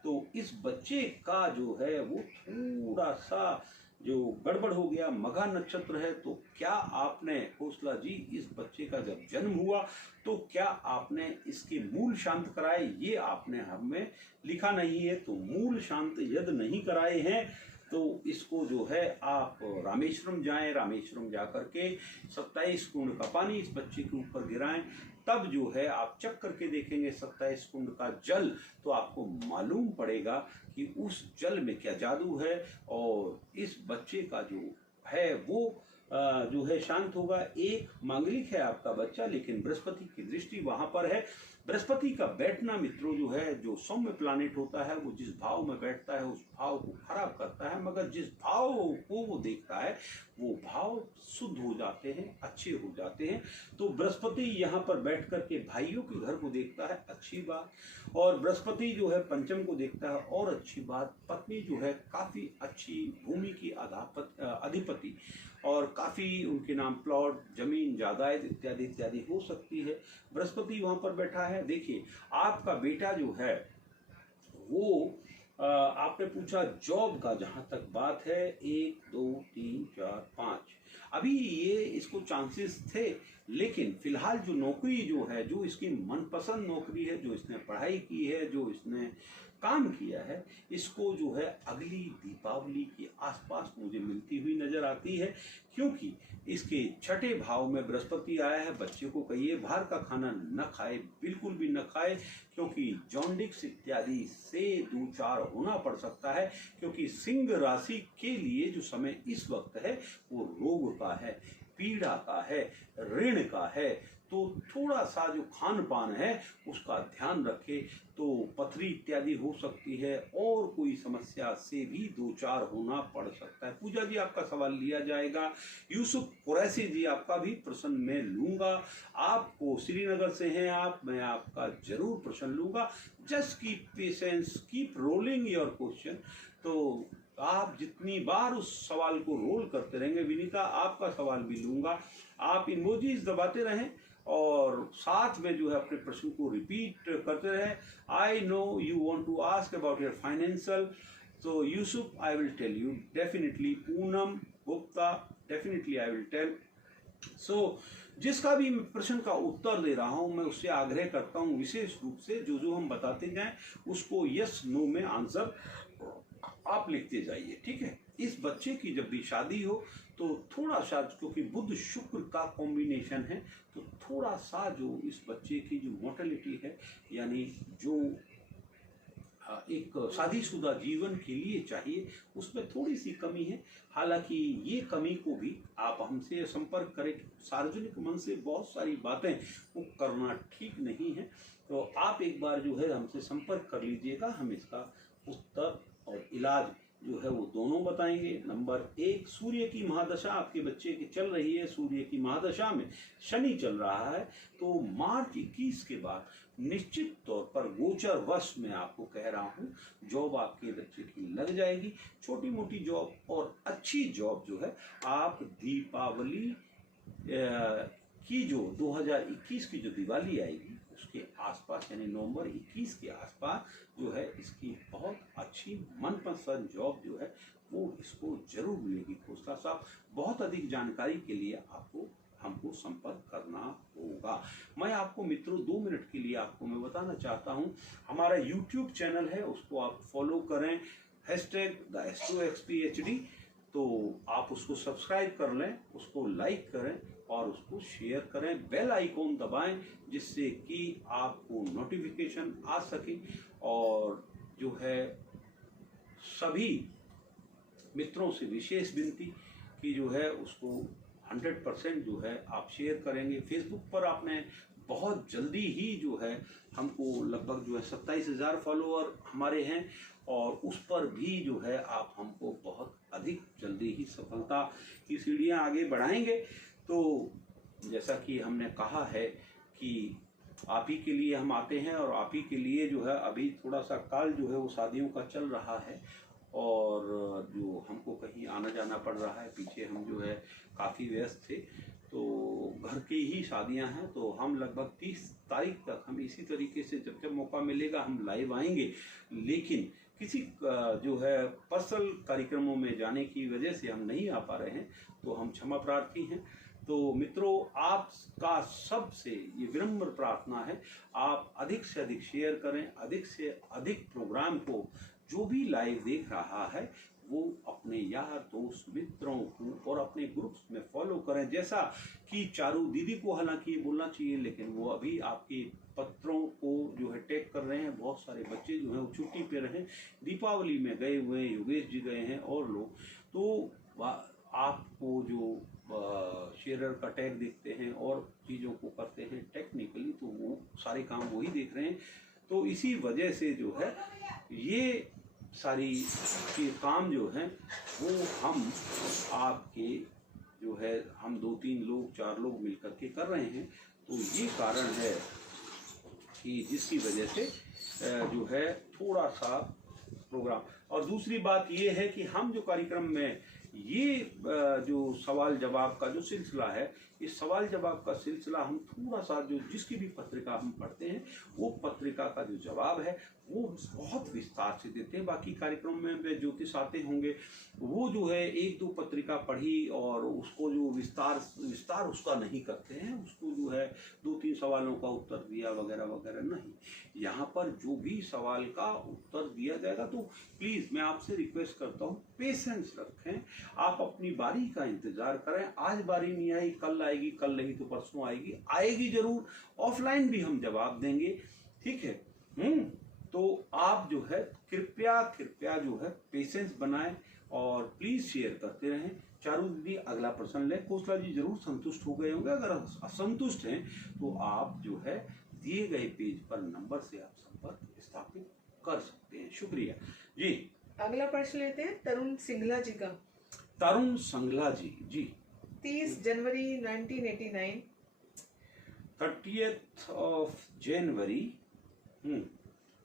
तो इस बच्चे का जो है वो थोड़ा सा जो गड़बड़ हो गया। मघा नक्षत्र है। तो क्या आपने खोसला जी इस बच्चे का जब जन्म हुआ तो क्या आपने इसके मूल शांत कराए? ये आपने हमें लिखा नहीं है। तो मूल शांत यदि नहीं कराए हैं तो इसको जो है आप रामेश्वरम जाएं। रामेश्वरम जा करके 27 कुंड का पानी इस बच्चे के ऊपर गिराएं। तब जो है आप चेक करके देखेंगे 27 कुंड का जल, तो आपको मालूम पड़ेगा कि उस जल में क्या जादू है। और इस बच्चे का जो है वो जो है शांत होगा। एक मांगलिक है आपका बच्चा, लेकिन बृहस्पति की दृष्टि वहां पर है। बृहस्पति का बैठना मित्रों जो है, जो सौम्य प्लानिट होता है, वो जिस भाव में बैठता है उस भाव को खराब करता है। मगर जिस भाव को वो देखता है वो भाव शुद्ध हो जाते हैं, अच्छे हो जाते हैं। तो बृहस्पति यहाँ पर बैठ करके भाइयों के घर को देखता है, अच्छी बात। और बृहस्पति जो है पंचम को देखता है, और अच्छी बात। पत्नी जो है काफी अच्छी भूमि की अधिपति और काफी उनके नाम प्लॉट, जमीन, जायदाद इत्यादि इत्यादि हो सकती है। बृहस्पति वहां पर बैठा है। देखिए, आपका बेटा जो है वो आपने पूछा जॉब का, जहां तक बात है 1 2 3 4 5 अभी ये इसको चांसेस थे, लेकिन फिलहाल जो नौकरी जो है, जो इसकी मनपसंद नौकरी है, जो इसने पढ़ाई की है, जो इसने काम किया है, इसको जो है अगली दीपावली के आसपास मुझे मिलती हुई नजर आती है। क्योंकि इसके 6ठे भाव में बृहस्पति आया है। बच्चे को कहिए बाहर का खाना न खाए, बिल्कुल भी न खाए, क्योंकि जॉन्डिस इत्यादि से दो चार होना पड़ सकता है। क्योंकि सिंह राशि के लिए जो समय इस वक्त है वो रोग का है, पीड़ा का है, ऋण का है। तो थोड़ा सा जो खान पान है उसका ध्यान रखे तो पथरी इत्यादि हो सकती है, और कोई समस्या से भी दो चार होना पड़ सकता है। पूजा जी आपका सवाल लिया जाएगा। यूसुफ कुरैशी जी आपका भी प्रश्न मैं लूंगा। आपको श्रीनगर से हैं आप, मैं आपका जरूर प्रश्न लूंगा। Just keep patience, keep rolling your question. तो आप जितनी बार उस सवाल को रोल करते रहेंगे, विनीता आपका सवाल भी लूंगा। आप इमोजीज दबाते रहें और साथ में जो है अपने प्रश्न को रिपीट करते रहे। I know you want to ask about your financial, so Yusuf, I will tell you definitely. Poonam Gupta, definitely I will tell. So जिसका भी मैं प्रश्न का उत्तर दे रहा हूं, मैं उससे आग्रह करता हूं विशेष रूप से जो जो हम बताते जाएं उसको यस नो में आंसर आप लिखते जाइए, ठीक है। इस बच्चे की जब भी शादी हो तो थोड़ा सा, क्योंकि बुध शुक्र का कॉम्बिनेशन है, तो थोड़ा सा जो इस बच्चे की जो मोर्टेलिटी है, यानी जो एक शादीशुदा जीवन के लिए चाहिए, उसमें थोड़ी सी कमी है। हालांकि ये कमी को भी आप हमसे संपर्क करें। सार्वजनिक मन से बहुत सारी बातें वो करना ठीक नहीं है, तो आप एक बार जो है हमसे संपर्क कर लीजिएगा। हम इसका उत्तर और इलाज जो है वो दोनों बताएंगे। नंबर 1, सूर्य की महादशा आपके बच्चे की चल रही है। सूर्य की महादशा में शनि चल रहा है, तो मार्च 21 के बाद निश्चित तौर पर गोचर वश में आपको कह रहा हूँ जॉब आपके बच्चे की लग जाएगी। छोटी मोटी जॉब और अच्छी जॉब जो है आप दीपावली की जो 2021 की जो दिवाली आएगी उसके आसपास, यानी नवंबर 21 के आसपास जो है इसकी बहुत अच्छी मनपसंद जॉब जो है वो इसको जरूर मिलेगी। खोसला साहब, बहुत अधिक जानकारी के लिए आपको हमको संपर्क करना होगा। मैं आपको मित्रों 2 मिनट के लिए आपको मैं बताना चाहता हूं, हमारा YouTube चैनल है, उसको आप फॉलो करें, #TheAstroXPHD, तो आप उसको सब्सक्राइब कर लें, उसको लाइक करें और उसको शेयर करें, बेल आइकॉन दबाएं जिससे कि आपको नोटिफिकेशन आ सके। और जो है सभी मित्रों से विशेष विनती कि जो है उसको 100% जो है आप शेयर करेंगे। फेसबुक पर आपने बहुत जल्दी ही जो है हमको लगभग जो है 27,000 फॉलोअर हमारे हैं, और उस पर भी जो है आप हमको बहुत अधिक जल्दी ही सफलता की सीढ़ियां आगे बढ़ाएंगे। तो जैसा कि हमने कहा है कि आप ही के लिए हम आते हैं, और आप ही के लिए जो है अभी थोड़ा सा काल जो है वो शादियों का चल रहा है, और जो हमको कहीं आना जाना पड़ रहा है। पीछे हम जो है काफ़ी व्यस्त थे, तो घर की ही शादियां हैं, तो हम लगभग 30 तारीख तक हम इसी तरीके से जब जब मौका मिलेगा हम लाइव आएंगे। लेकिन किसी जो है पर्सनल कार्यक्रमों में जाने की वजह से हम नहीं आ पा रहे हैं, तो हम क्षमा प्रार्थी हैं। तो मित्रों, आपका सबसे ये विनम्र प्रार्थना है, आप अधिक से अधिक शेयर करें, अधिक से अधिक प्रोग्राम को जो भी लाइव देख रहा है वो अपने यार दोस्त मित्रों को और अपने ग्रुप्स में फॉलो करें। जैसा कि चारू दीदी को हालांकि ये बोलना चाहिए, लेकिन वो अभी आपके पत्रों को जो है टैग कर रहे हैं। बहुत सारे बच्चे जो हैं वो छुट्टी पे रहे, दीपावली में गए हुए हैं, योगेश जी गए हैं और लोग, तो आपको जो शेयरर का टैग देखते हैं और चीज़ों को करते हैं टेक्निकली, तो वो सारे काम वही देख रहे हैं। तो इसी वजह से जो है ये सारी काम जो है वो हम आपके जो है हम 2-3 लोग 4 लोग मिलकर के कर रहे हैं। तो ये कारण है कि जिसकी वजह से जो है थोड़ा सा प्रोग्राम। और दूसरी बात ये है कि हम जो कार्यक्रम में ये जो सवाल जवाब का जो सिलसिला है, इस सवाल जवाब का सिलसिला हम थोड़ा सा जो जिसकी भी पत्रिका हम पढ़ते हैं वो पत्रिका का जो जवाब है वो बहुत विस्तार से देते हैं। बाकी कार्यक्रम में ज्योतिष आते होंगे, वो जो है 1-2 पत्रिका पढ़ी और उसको जो विस्तार उसका नहीं करते हैं, उसको जो है 2-3 सवालों का उत्तर दिया वगैरह वगैरह नहीं। यहाँ पर जो भी सवाल का उत्तर दिया जाएगा, तो प्लीज़ मैं आपसे रिक्वेस्ट करता हूँ पेशेंस रखें, आप अपनी बारी का इंतजार करें। आज बारी नहीं आई, कल आएगी, कल नहीं तो परसों आएगी, आएगी जरूर। ऑफलाइन भी हम जवाब देंगे, ठीक है। तो आप जो है कृपया जो है पेशेंस बनाएं और प्लीज शेयर करते रहें। चारू दीदी अगला प्रश्न लें। खोसला जी जरूर संतुष्ट हो गए होंगे, अगर असंतुष्ट हैं तो आप जो है दिए गए पेज पर नंबर से आप संपर्क स्थापित कर सकते हैं। शुक्रिया जी। अगला प्रश्न लेते हैं तरुण सिंघला जी का। तरुण संघला जी 30 जनवरी 1989। 30th of January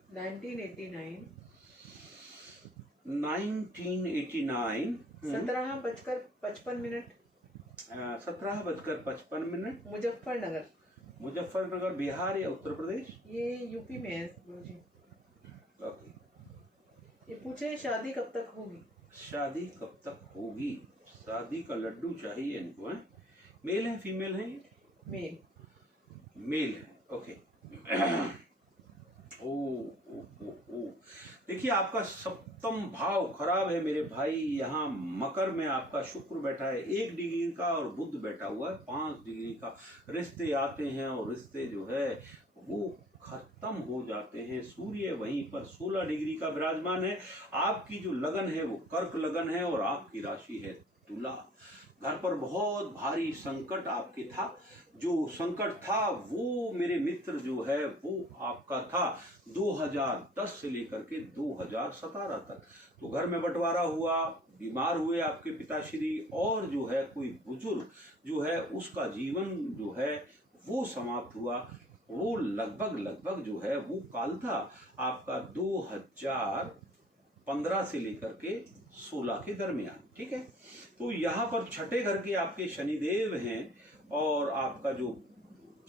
1989। 1989 17:55। 17:55। Muzaffarnagar. Muzaffarnagar Bihar या उत्तर प्रदेश? ये यूपी में है गुरुजी। ओके। ये पूछे शादी कब तक होगी? शादी कब तक होगी? शादी का लड्डू चाहिए इनको, है? मेल है फीमेल है? मेल। मेल है, ओके। ओ ओ ओ ओ देखिए, आपका सप्तम भाव खराब है मेरे भाई। यहाँ मकर में आपका शुक्र बैठा है 1 डिग्री का और बुध बैठा हुआ है 5 डिग्री का। रिश्ते आते हैं और रिश्ते जो है वो खत्म हो जाते हैं। सूर्य वहीं पर 16 डिग्री का विराजमान है। आपकी जो लगन है वो कर्क लगन है और आपकी राशि है तुला। घर पर बहुत भारी संकट आपके था। जो संकट था वो मेरे मित्र जो है वो आपका था 2010 से लेकर के 2017 तक। तो घर में बंटवारा हुआ, बीमार हुए आपके पिताश्री, और जो है कोई बुजुर्ग जो है उसका जीवन जो है वो समाप्त हुआ। वो लगभग जो है वो काल था आपका 2015 से लेकर के 16 के दरमियान, ठीक है। तो यहाँ पर छठे घर के आपके शनिदेव हैं और आपका जो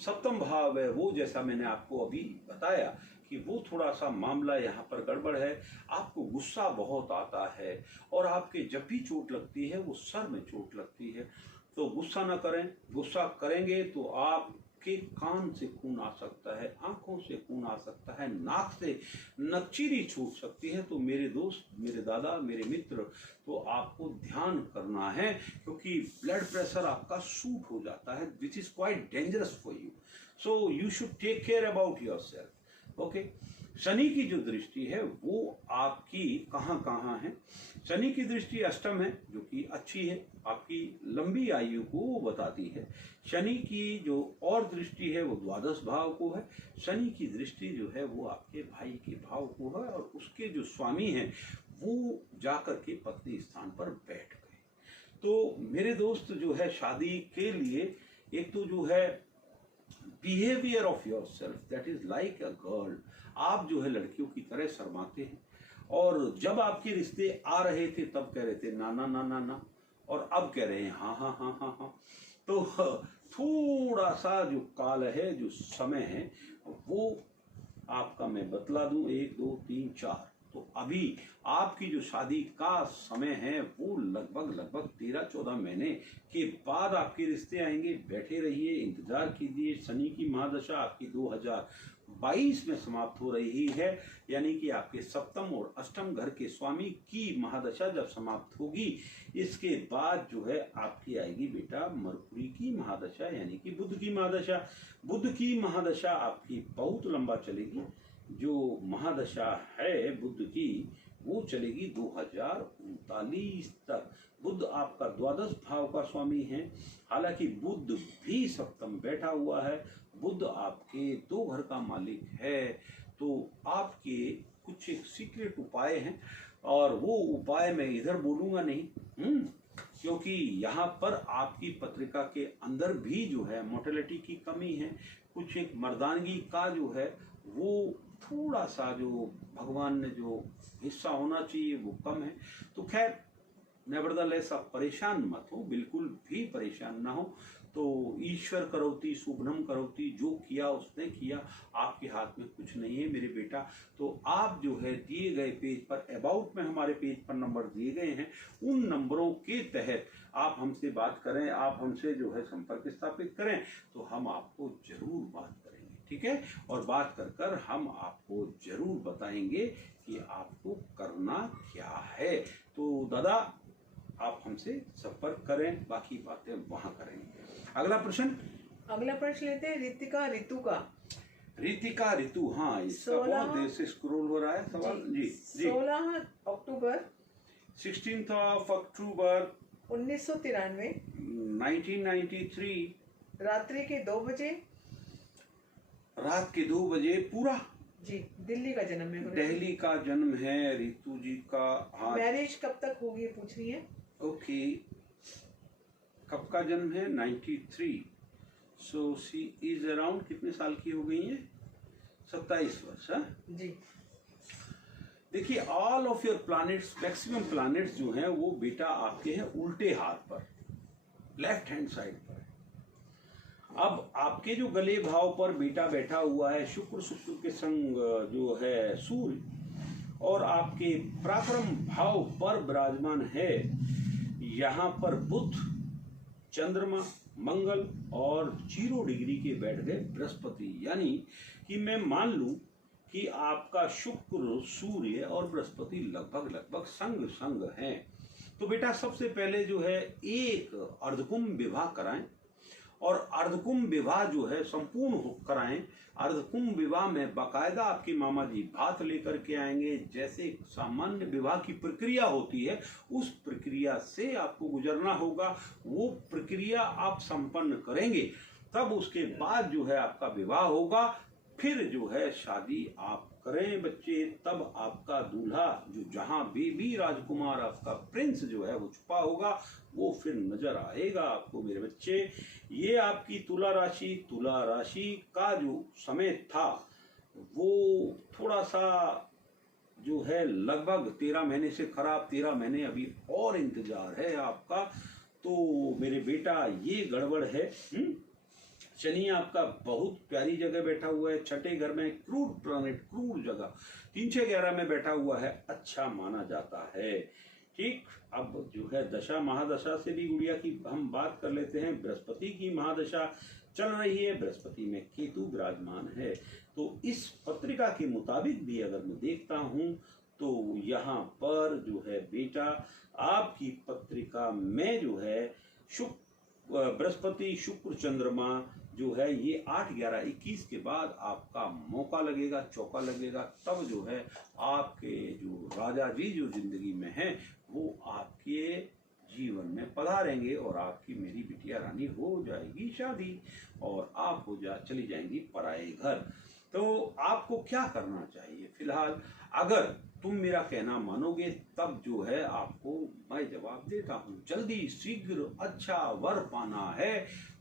सप्तम भाव है वो, जैसा मैंने आपको अभी बताया कि वो थोड़ा सा मामला यहाँ पर गड़बड़ है। आपको गुस्सा बहुत आता है और आपके जब भी चोट लगती है वो सर में चोट लगती है। तो गुस्सा ना करें। गुस्सा करेंगे तो आपके कान से खून आ सकता है, आंखों से खून आ सकता है, नाक से नकचीरी छूट सकती है। तो मेरे दोस्त, मेरे दादा, मेरे मित्र, तो आपको ध्यान करना है क्योंकि ब्लड प्रेशर आपका शूट हो जाता है, which is quite dangerous for you. So you should take care about yourself, okay. Shani की जो दृष्टि है वो आपकी कहाँ है। शनि की दृष्टि अष्टम है जो कि अच्छी है, आपकी लंबी आयु को बताती है। शनि की जो और दृष्टि है वो द्वादश भाव को है। शनि की दृष्टि जो है वो आपके भाई के भाव को है और उसके जो स्वामी हैं वो जाकर के पत्नी स्थान पर बैठ गए। तो मेरे दोस्त जो है शादी के लिए एक तो जो है behaviour of your self, that is like a girl. आप जो है लड़कियों की तरह शर्माते हैं और जब आपके रिश्ते आ रहे थे तब कह रहे थे ना ना ना ना ना, और अब कह रहे हैं हाँ हाँ हाँ हाँ हाँ। तो थोड़ा सा जो काल है, जो समय है वो आपका मैं बतला दूं, 1 2 3 4। तो अभी आपकी जो शादी का समय है वो लगभग 13-14 महीने के बाद आपके रिश्ते आएंगे। बैठे रहिए, इंतजार कीजिए। शनि की महादशा आपकी 2022 में समाप्त हो रही है, यानी कि आपके सप्तम और अष्टम घर के स्वामी की महादशा जब समाप्त होगी इसके बाद जो है आपकी आएगी बेटा मरकुरी की महादशा, यानी कि बुध की महादशा। बुध की महादशा आपकी बहुत लंबा चलेगी। जो महादशा है बुध की वो चलेगी 2039 तक। बुध आपका द्वादश भाव का स्वामी है। हालांकि बुध भी सप्तम बैठा हुआ है। बुध आपके 2 घर का मालिक है। तो आपके कुछ एक सीक्रेट उपाय हैं और वो उपाय मैं इधर बोलूंगा नहीं, क्योंकि यहाँ पर आपकी पत्रिका के अंदर भी जो है मोर्टेलिटी की कमी है। कुछ एक मर्दानगी का जो है वो थोड़ा सा जो भगवान ने जो हिस्सा होना चाहिए वो कम है। तो खैर नेवरदलेस आप परेशान मत हो, बिल्कुल भी परेशान ना हो। तो ईश्वर करोति शुभनम करोति, जो किया उसने किया, आपके हाथ में कुछ नहीं है मेरे बेटा। तो आप जो है दिए गए पेज पर, अबाउट में हमारे पेज पर नंबर दिए गए हैं, उन नंबरों के तहत आप हमसे बात करें, आप हमसे जो है संपर्क स्थापित करें तो हम आपको जरूर बात करेंगे, ठीक है। और बात कर हम आपको जरूर बताएंगे कि आपको करना क्या है। तो दादा आप हमसे संपर्क करें, बाकी बातें वहां करेंगे। अगला प्रश्न लेते हैं रितिका ऋतु का। रितिका ऋतु, हाँ इसका बहुत देर से स्क्रॉल हो रहा है सवाल जी। 16 अक्टूबर 16th of October 1993 रात्रि के 2 बजे, 2 बजे पूरा जी। दिल्ली का जन्म है, दिल्ली का जन्म है ऋतु जी का। हाँ, मैरिज कब तक होगी पूछ रही है। ओके, कब का जन्म है? 93। सो शी इज अराउंड कितने साल की हो गई है? 27 वर्ष जी। देखिए all of your planets, maximum planets जो हैं वो बेटा आपके हैं उल्टे हाथ पर, लेफ्ट हैंड साइड पर। अब आपके जो गले भाव पर बेटा बैठा हुआ है शुक्र के संग जो है सूर्य, और आपके पराक्रम भाव पर विराजमान है यहाँ पर बुध, चंद्रमा मंगल और 0 डिग्री के बैठ गए बृहस्पति। यानी कि मैं मान लूं कि आपका शुक्र, सूर्य और बृहस्पति लगभग लगभग संग संग हैं। तो बेटा सबसे पहले जो है एक अर्धकुंभ विवाह कराएं, और अर्धकुंभ विवाह जो है संपूर्ण कराएं। अर्धकुंभ विवाह में बाकायदा आपके मामा जी भात लेकर के आएंगे। जैसे सामान्य विवाह की प्रक्रिया होती है उस प्रक्रिया से आपको गुजरना होगा। वो प्रक्रिया आप संपन्न करेंगे, तब उसके बाद जो है आपका विवाह होगा। फिर जो है शादी आप करें बच्चे, तब आपका दूल्हा जो जहां बेबी राजकुमार आपका प्रिंस जो है वो छुपा होगा, वो फिर नजर आएगा आपको मेरे बच्चे। ये आपकी तुला राशि का जो समय था वो थोड़ा सा जो है लगभग 13 महीने से खराब, 13 महीने अभी और इंतजार है आपका। तो मेरे बेटा ये गड़बड़ है। शनि आपका बहुत प्यारी जगह बैठा हुआ है, छठे घर में, क्रूर प्लैनेट, क्रूर जगह 3, 6, 11 में बैठा हुआ है, अच्छा माना जाता है। ठीक, अब जो है दशा महादशा से भी गुड़िया की हम बात कर लेते हैं। बृहस्पति की महादशा चल रही है, बृहस्पति में केतु विराजमान है। तो इस पत्रिका के मुताबिक भी अगर मैं देखता हूं तो यहाँ पर जो है बेटा आपकी पत्रिका में जो है बृहस्पति, शुक्र, चंद्रमा जो है ये 8, 11, 21 के बाद आपका मौका लगेगा, चौका लगेगा। तब जो है आपके जो राजा जी जो जिंदगी में हैं वो आपके जीवन में पधारेंगे और आपकी मेरी बिटिया रानी हो जाएगी शादी और आप चली जाएंगी पराए घर। तो आपको क्या करना चाहिए फिलहाल, अगर तुम मेरा कहना मानोगे तब जो है आपको मैं जवाब देता हूँ। जल्दी शीघ्र अच्छा वर पाना है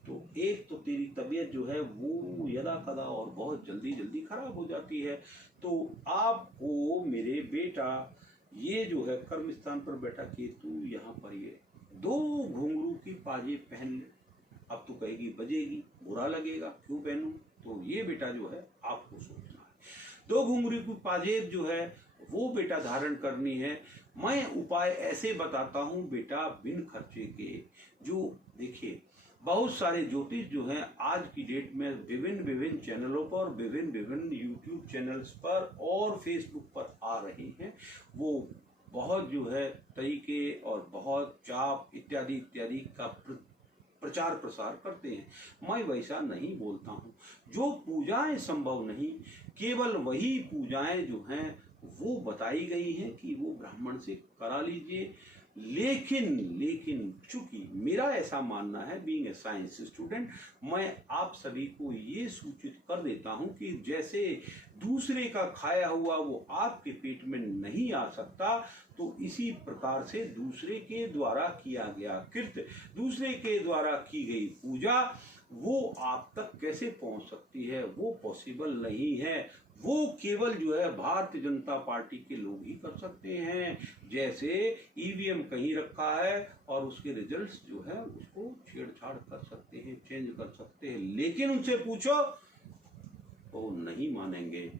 तो एक तो तेरी तबीयत जो है वो यदा कदा और बहुत जल्दी जल्दी खराब हो जाती है। तो आपको मेरे बेटा ये जो है कर्म स्थान पर बैठा केतु, यहाँ पर ये 2 घुंघरू की पाजेब पहन ले। अब तो कहेगी बजेगी, बुरा लगेगा, क्यों पहनूं? तो ये बेटा जो है आपको सोचना है। 2 घुंघरू की पाजेब जो है वो बेटा धारण करनी है। मैं उपाय ऐसे बताता हूं बेटा बिन खर्चे के। जो देखिए बहुत सारे ज्योतिष जो हैं आज की डेट में विभिन्न चैनलों पर, विभिन्न यूट्यूब चैनल्स पर और फेसबुक पर आ रहे हैं। वो बहुत जो है तरीके और बहुत चाप इत्यादि इत्यादि का प्रचार प्रसार करते हैं। मैं वैसा नहीं बोलता हूँ। जो पूजाएं संभव नहीं, केवल वही पूजाएं जो हैं वो बताई गई हैं कि वो ब्राह्मण से करा लीजिए। लेकिन चूंकि मेरा ऐसा मानना है, बीइंग ए साइंस स्टूडेंट, मैं आप सभी को ये सूचित कर देता हूं कि जैसे दूसरे का खाया हुआ वो आपके पेट में नहीं आ सकता, तो इसी प्रकार से दूसरे के द्वारा किया गया कृत्य, दूसरे के द्वारा की गई पूजा वो आप तक कैसे पहुंच सकती है? वो पॉसिबल नहीं है। वो केवल जो है भारतीय जनता पार्टी के लोग ही कर सकते हैं। जैसे ईवीएम कहीं रखा है और उसके रिजल्ट्स जो है उसको छेड़छाड़ कर सकते हैं, चेंज कर सकते हैं, लेकिन उनसे पूछो वो नहीं मानेंगे,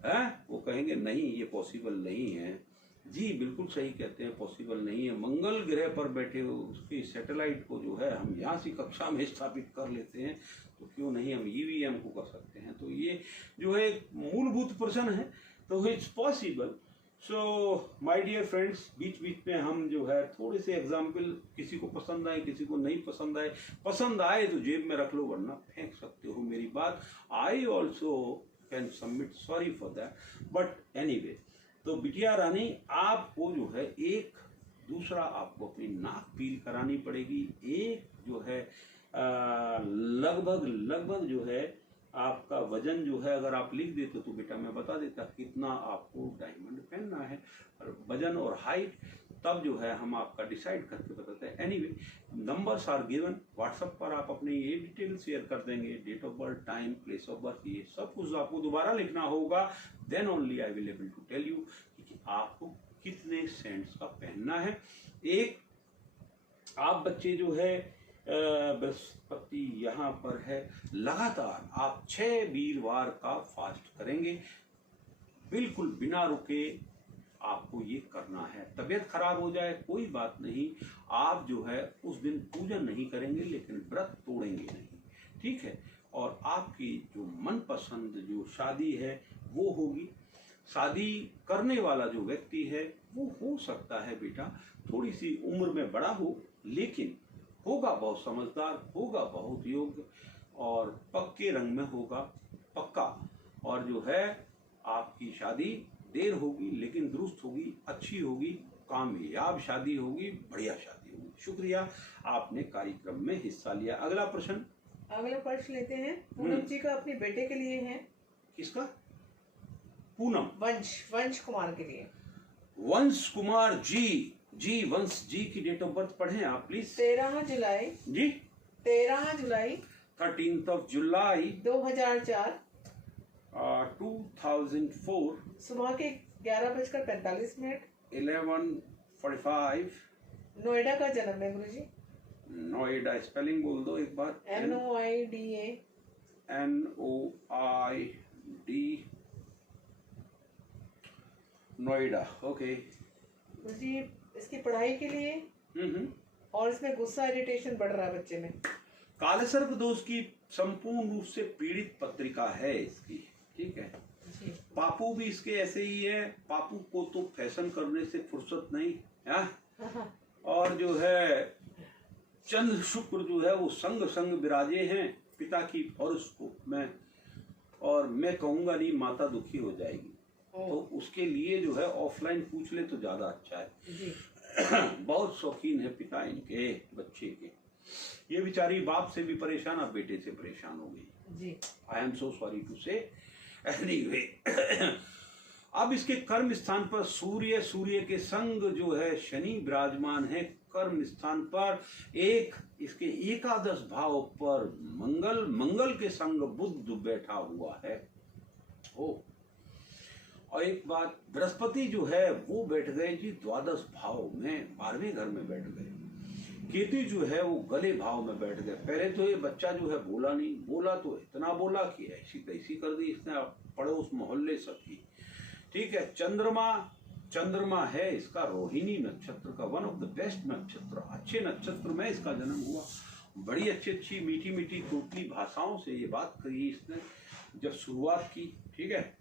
हैं? वो कहेंगे नहीं ये पॉसिबल नहीं है। जी बिल्कुल सही कहते हैं, पॉसिबल नहीं है। मंगल ग्रह पर बैठे उसकी सैटेलाइट को जो है हम यहाँ से कक्षा में स्थापित कर लेते हैं, तो क्यों नहीं हम ईवीएम को कर सकते हैं। तो ये जो है मूलभूत प्रश्न है, तो it's possible. So my dear friends, बीच बीच में हम जो है थोड़े से एग्जाम्पल, किसी को पसंद आए किसी को नहीं पसंद आए तो जेब में रख लो, वरना फेंक सकते हो। मेरी बात I also can submit sorry for that, but anyway. तो बिटिया रानी आपको जो है एक दूसरा आपको अपनी नाक पील करानी पड़ेगी। एक जो है लगभग जो है आपका वजन जो है अगर आप लिख देते तो बेटा मैं बता देता कितना आपको डायमंड पहनना है, और वजन और हाइट तब जो है हम आपका डिसाइड करके बताते हैं। Anyway numbers are given, WhatsApp पर आप अपने ये डिटेल शेयर कर देंगे, date of birth, time, place of birth, ये सब कुछ आपको दोबारा लिखना होगा। Then only I will able to tell you कि आपको कितने सेंट्स का पहनना है। एक आप बच्चे जो है बृहस्पति यहाँ पर है, लगातार आप 6 वीरवार का फास्ट करेंगे, बिल्कुल बिना रुके आपको ये करना है। तबीयत खराब हो जाए कोई बात नहीं, आप जो है उस दिन पूजन नहीं करेंगे लेकिन व्रत तोड़ेंगे नहीं, ठीक है। और आपकी जो मनपसंद जो शादी है वो होगी। शादी करने वाला जो व्यक्ति है वो हो सकता है बेटा थोड़ी सी उम्र में बड़ा हो, लेकिन होगा बहुत समझदार, होगा बहुत योग्य और पक्के रंग में होगा, पक्का। और जो है आपकी शादी देर होगी लेकिन दुरुस्त होगी, अच्छी होगी, कामयाब शादी होगी, बढ़िया शादी होगी। शुक्रिया, आपने कार्यक्रम में हिस्सा लिया। अगला प्रश्न लेते हैं। पूनम जी का अपने बेटे के लिए है। किसका? पूनम वंश कुमार के लिए। वंश कुमार जी वंश जी की डेट ऑफ बर्थ पढ़ें आप प्लीज। 13 जुलाई जी 13 जुलाई 13 जुलाई 2004 2004 सुबह के 11:45 11:45 नोएडा का जन्म है गुरुजी। नोएडा स्पेलिंग बोल दो एक बार। NOIDA NOID Noida, okay. गुरुजी इसकी पढ़ाई के लिए और इसमें गुस्सा इरिटेशन बढ़ रहा है बच्चे में। कालसर्प दोष की संपूर्ण रूप से पीड़ित पत्रिका है इसकी, ठीक है। जी। पापू भी इसके ऐसे ही है। पापू को तो फैशन करने से फुर्सत नहीं है। और जो है चंद्र शुक्र जो है वो संग संग विराजे हैं पिता की हॉरोस्कोप में, और मैं कहूंगा नहीं माता दुखी हो जाएगी, तो उसके लिए जो है ऑफलाइन पूछ ले तो ज्यादा अच्छा है। जी। बहुत शौकीन है पिता इनके बच्चे के। ये बेचारी बाप से भी परेशान, अब बेटे से परेशान हो गई। जी। I am so sorry to say. Anyway अब इसके कर्म स्थान पर सूर्य के संग जो है शनि विराजमान है। कर्म स्थान पर एक इसके एकादश भाव पर मंगल के संग बुध बैठा हुआ है। और एक बात, बृहस्पति जो है वो बैठ गए जी द्वादश भाव में, 12वें घर में बैठ गए। केतु जो है वो गले भाव में बैठ गए। पहले तो ये बच्चा जो है बोला नहीं, बोला तो इतना बोला कि ऐसी तैसी कर दी इसने पड़ोस मोहल्ले सबकी, ठीक है। चंद्रमा है इसका रोहिणी नक्षत्र का, वन ऑफ द बेस्ट नक्षत्र, अच्छे नक्षत्र में इसका जन्म हुआ। बड़ी अच्छी मीठी तोतली भाषाओं से ये बात कही इसने जब शुरुआत की, ठीक है।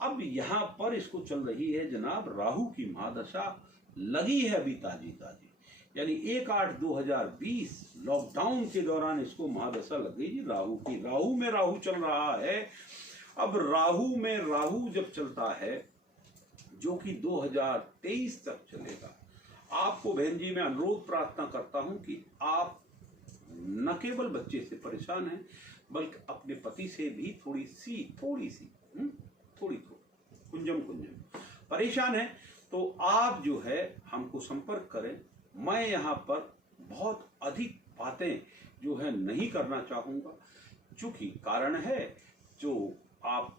अब यहाँ पर इसको चल रही है जनाब राहु की महादशा, लगी है अभी ताजी, यानी 1/8/2020 लॉकडाउन के दौरान इसको महादशा लग गई जी राहु की। राहु में राहु चल रहा है। अब राहु में राहु जब चलता है जो कि 2023 तक चलेगा, आपको बहन जी मैं अनुरोध प्रार्थना करता हूं कि आप न केवल बच्चे से परेशान हैं बल्कि अपने पति से भी थोड़ी कुंजम परेशान है, तो आप जो है हमको संपर्क करें। मैं यहाँ पर बहुत अधिक बातें जो है नहीं करना चाहूँगा, चूंकि कारण है जो आप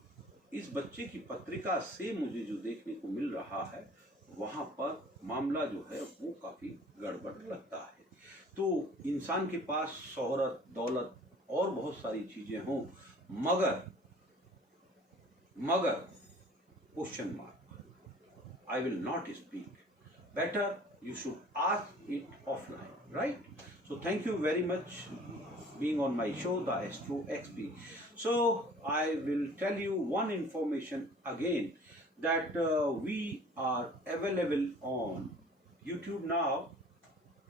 इस बच्चे की पत्रिका से मुझे जो देखने को मिल रहा है वहाँ पर मामला जो है वो काफ़ी गड़बड़ लगता है। तो इंसान के पास शोहरत, दौलत और बहुत सारी चीज़ें हों, मगर question mark, I will not speak, better you should ask it offline, right? So thank you very much being on my show, the Astro XP. So I will tell you one information again, that we are available on YouTube now,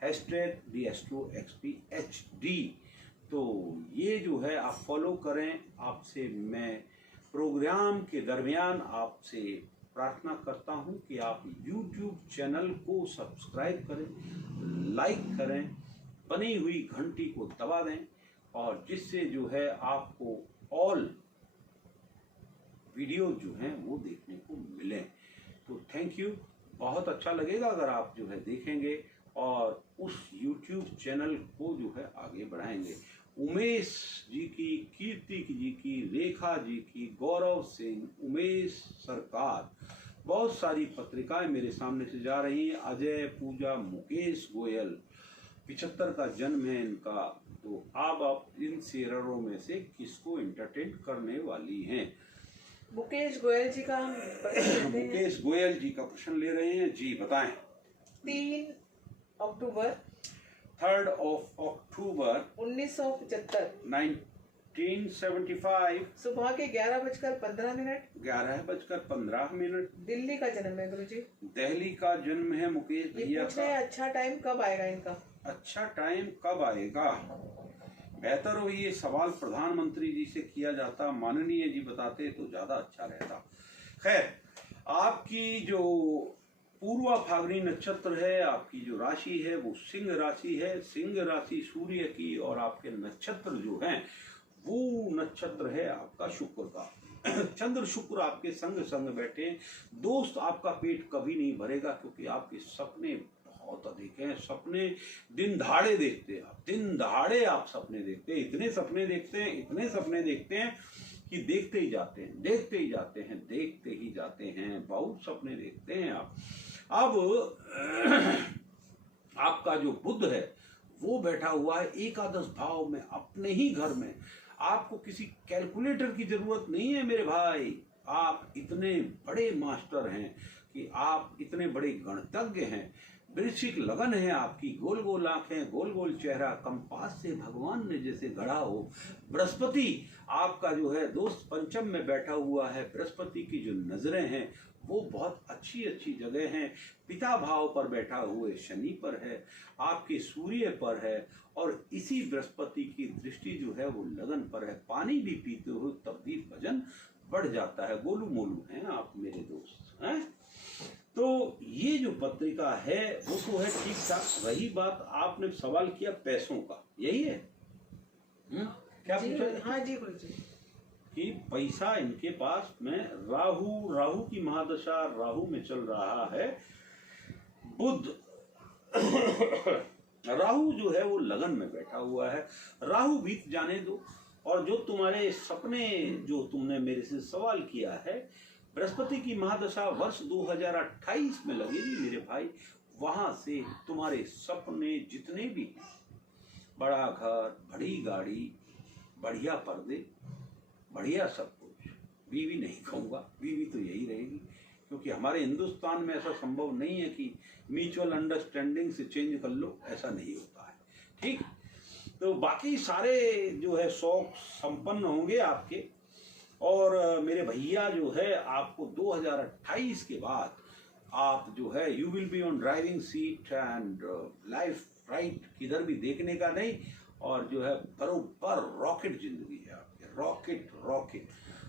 hashtag the Astro XP HD. तो ये जो है आप follow करें। आपसे मैं programme के दरमियान आपसे प्रार्थना करता हूं कि आप YouTube चैनल को सब्सक्राइब करें, लाइक करें, बनी हुई घंटी को दबा दें, और जिससे जो है आपको ऑल वीडियो जो हैं वो देखने को मिले। तो थैंक यू, बहुत अच्छा लगेगा अगर आप जो है देखेंगे और उस YouTube चैनल को जो है आगे बढ़ाएंगे। उमेश जी की, कीर्ति जी की, रेखा जी की, गौरव सिंह, उमेश सरकार, बहुत सारी पत्रिकाएं मेरे सामने से जा रही हैं। अजय, पूजा, मुकेश गोयल, 75 का जन्म है इनका। तो अब आप इन शेयरों में से किसको एंटरटेन करने वाली हैं? मुकेश गोयल जी का हम प्रश्न लेते हैं। मुकेश गोयल जी का प्रश्न ले रहे हैं जी, बताएं। 3 अक्टूबर 3 अक्टूबर 1975 1975 सुबह के 11:15 11:15 दिल्ली का जन्म है गुरुजी। दिल्ली का जन्म है मुकेश ये भैया पूछ रहे का। हैं अच्छा टाइम कब आएगा इनका। अच्छा टाइम कब आएगा? बेहतर हो ये सवाल प्रधानमंत्री जी से किया जाता, माननीय जी बताते तो ज्यादा अच्छा रहता। खैर, आपकी जो पूर्वा फाल्गुनी नक्षत्र है, आपकी जो राशि है वो सिंह राशि है। सिंह राशि सूर्य की, और आपके नक्षत्र जो हैं वो नक्षत्र है आपका शुक्र का। चंद्र शुक्र आपके संग संग बैठे। दोस्त, आपका पेट कभी नहीं भरेगा, क्योंकि आपके सपने बहुत अधिक हैं। सपने दिन दहाड़े देखते हैं आप, दिन दहाड़े आप सपने देखते हैं। इतने सपने देखते हैं, इतने सपने देखते हैं कि देखते ही जाते हैं, देखते ही जाते हैं, देखते ही जाते हैं। बहुत सपने देखते हैं आप। अब आपका जो बुध है वो बैठा हुआ है एकादश भाव में, अपने ही घर में। आपको किसी कैलकुलेटर की जरूरत नहीं है मेरे भाई। आप इतने बड़े मास्टर हैं कि आप इतने बड़े गणितज्ञ हैं। वृश्चिक लगन है आपकी, गोल गोल आंखें, गोल गोल चेहरा, कंपास से भगवान ने जैसे गढ़ा हो। बृहस्पति आपका जो है दोस्त पंचम में बैठा हुआ है। बृहस्पति की जो नजरें हैं वो बहुत अच्छी अच्छी जगह हैं। पिता भाव पर बैठा हुए शनि पर है, आपके सूर्य पर है, और इसी बृहस्पति की दृष्टि जो है वो लगन पर है। पानी भी पीते हो तब भी वजन बढ़ जाता है। गोलू मोलू हैं आप मेरे दोस्त हैं। तो ये जो पत्रिका है वो तो है ठीक ठाक। रही बात, आपने सवाल किया पैसों का, यही है क्या पूछा? हाँ जी गुरु जी। कि पैसा इनके पास में राहु की महादशा राहु में चल रहा है। बुध राहु जो है वो लगन में बैठा हुआ है। राहु बीत जाने दो, और जो तुम्हारे सपने जो तुमने मेरे से सवाल किया है, बृहस्पति की महादशा वर्ष 2028 में लगेगी मेरे भाई। वहां से तुम्हारे सपने जितने भी हैं, बड़ा घर, बड़ी गाड़ी, बढ़िया पर्दे, बढ़िया सब कुछ, बीवी नहीं कहूँगा, बीवी तो यही रहेगी, क्योंकि हमारे हिंदुस्तान में ऐसा संभव नहीं है कि म्यूचुअल अंडरस्टैंडिंग से चेंज कर लो, ऐसा नहीं होता है। ठीक, तो बाकी सारे जो है शौक संपन्न होंगे आपके। और मेरे भैया जो है आपको 2028 के बाद आप जो है you will be on driving seat and life right, किधर भी देखने का नहीं, और जो है बरोबर रॉकेट जिंदगी है आपकी, रॉकेट रॉकेट।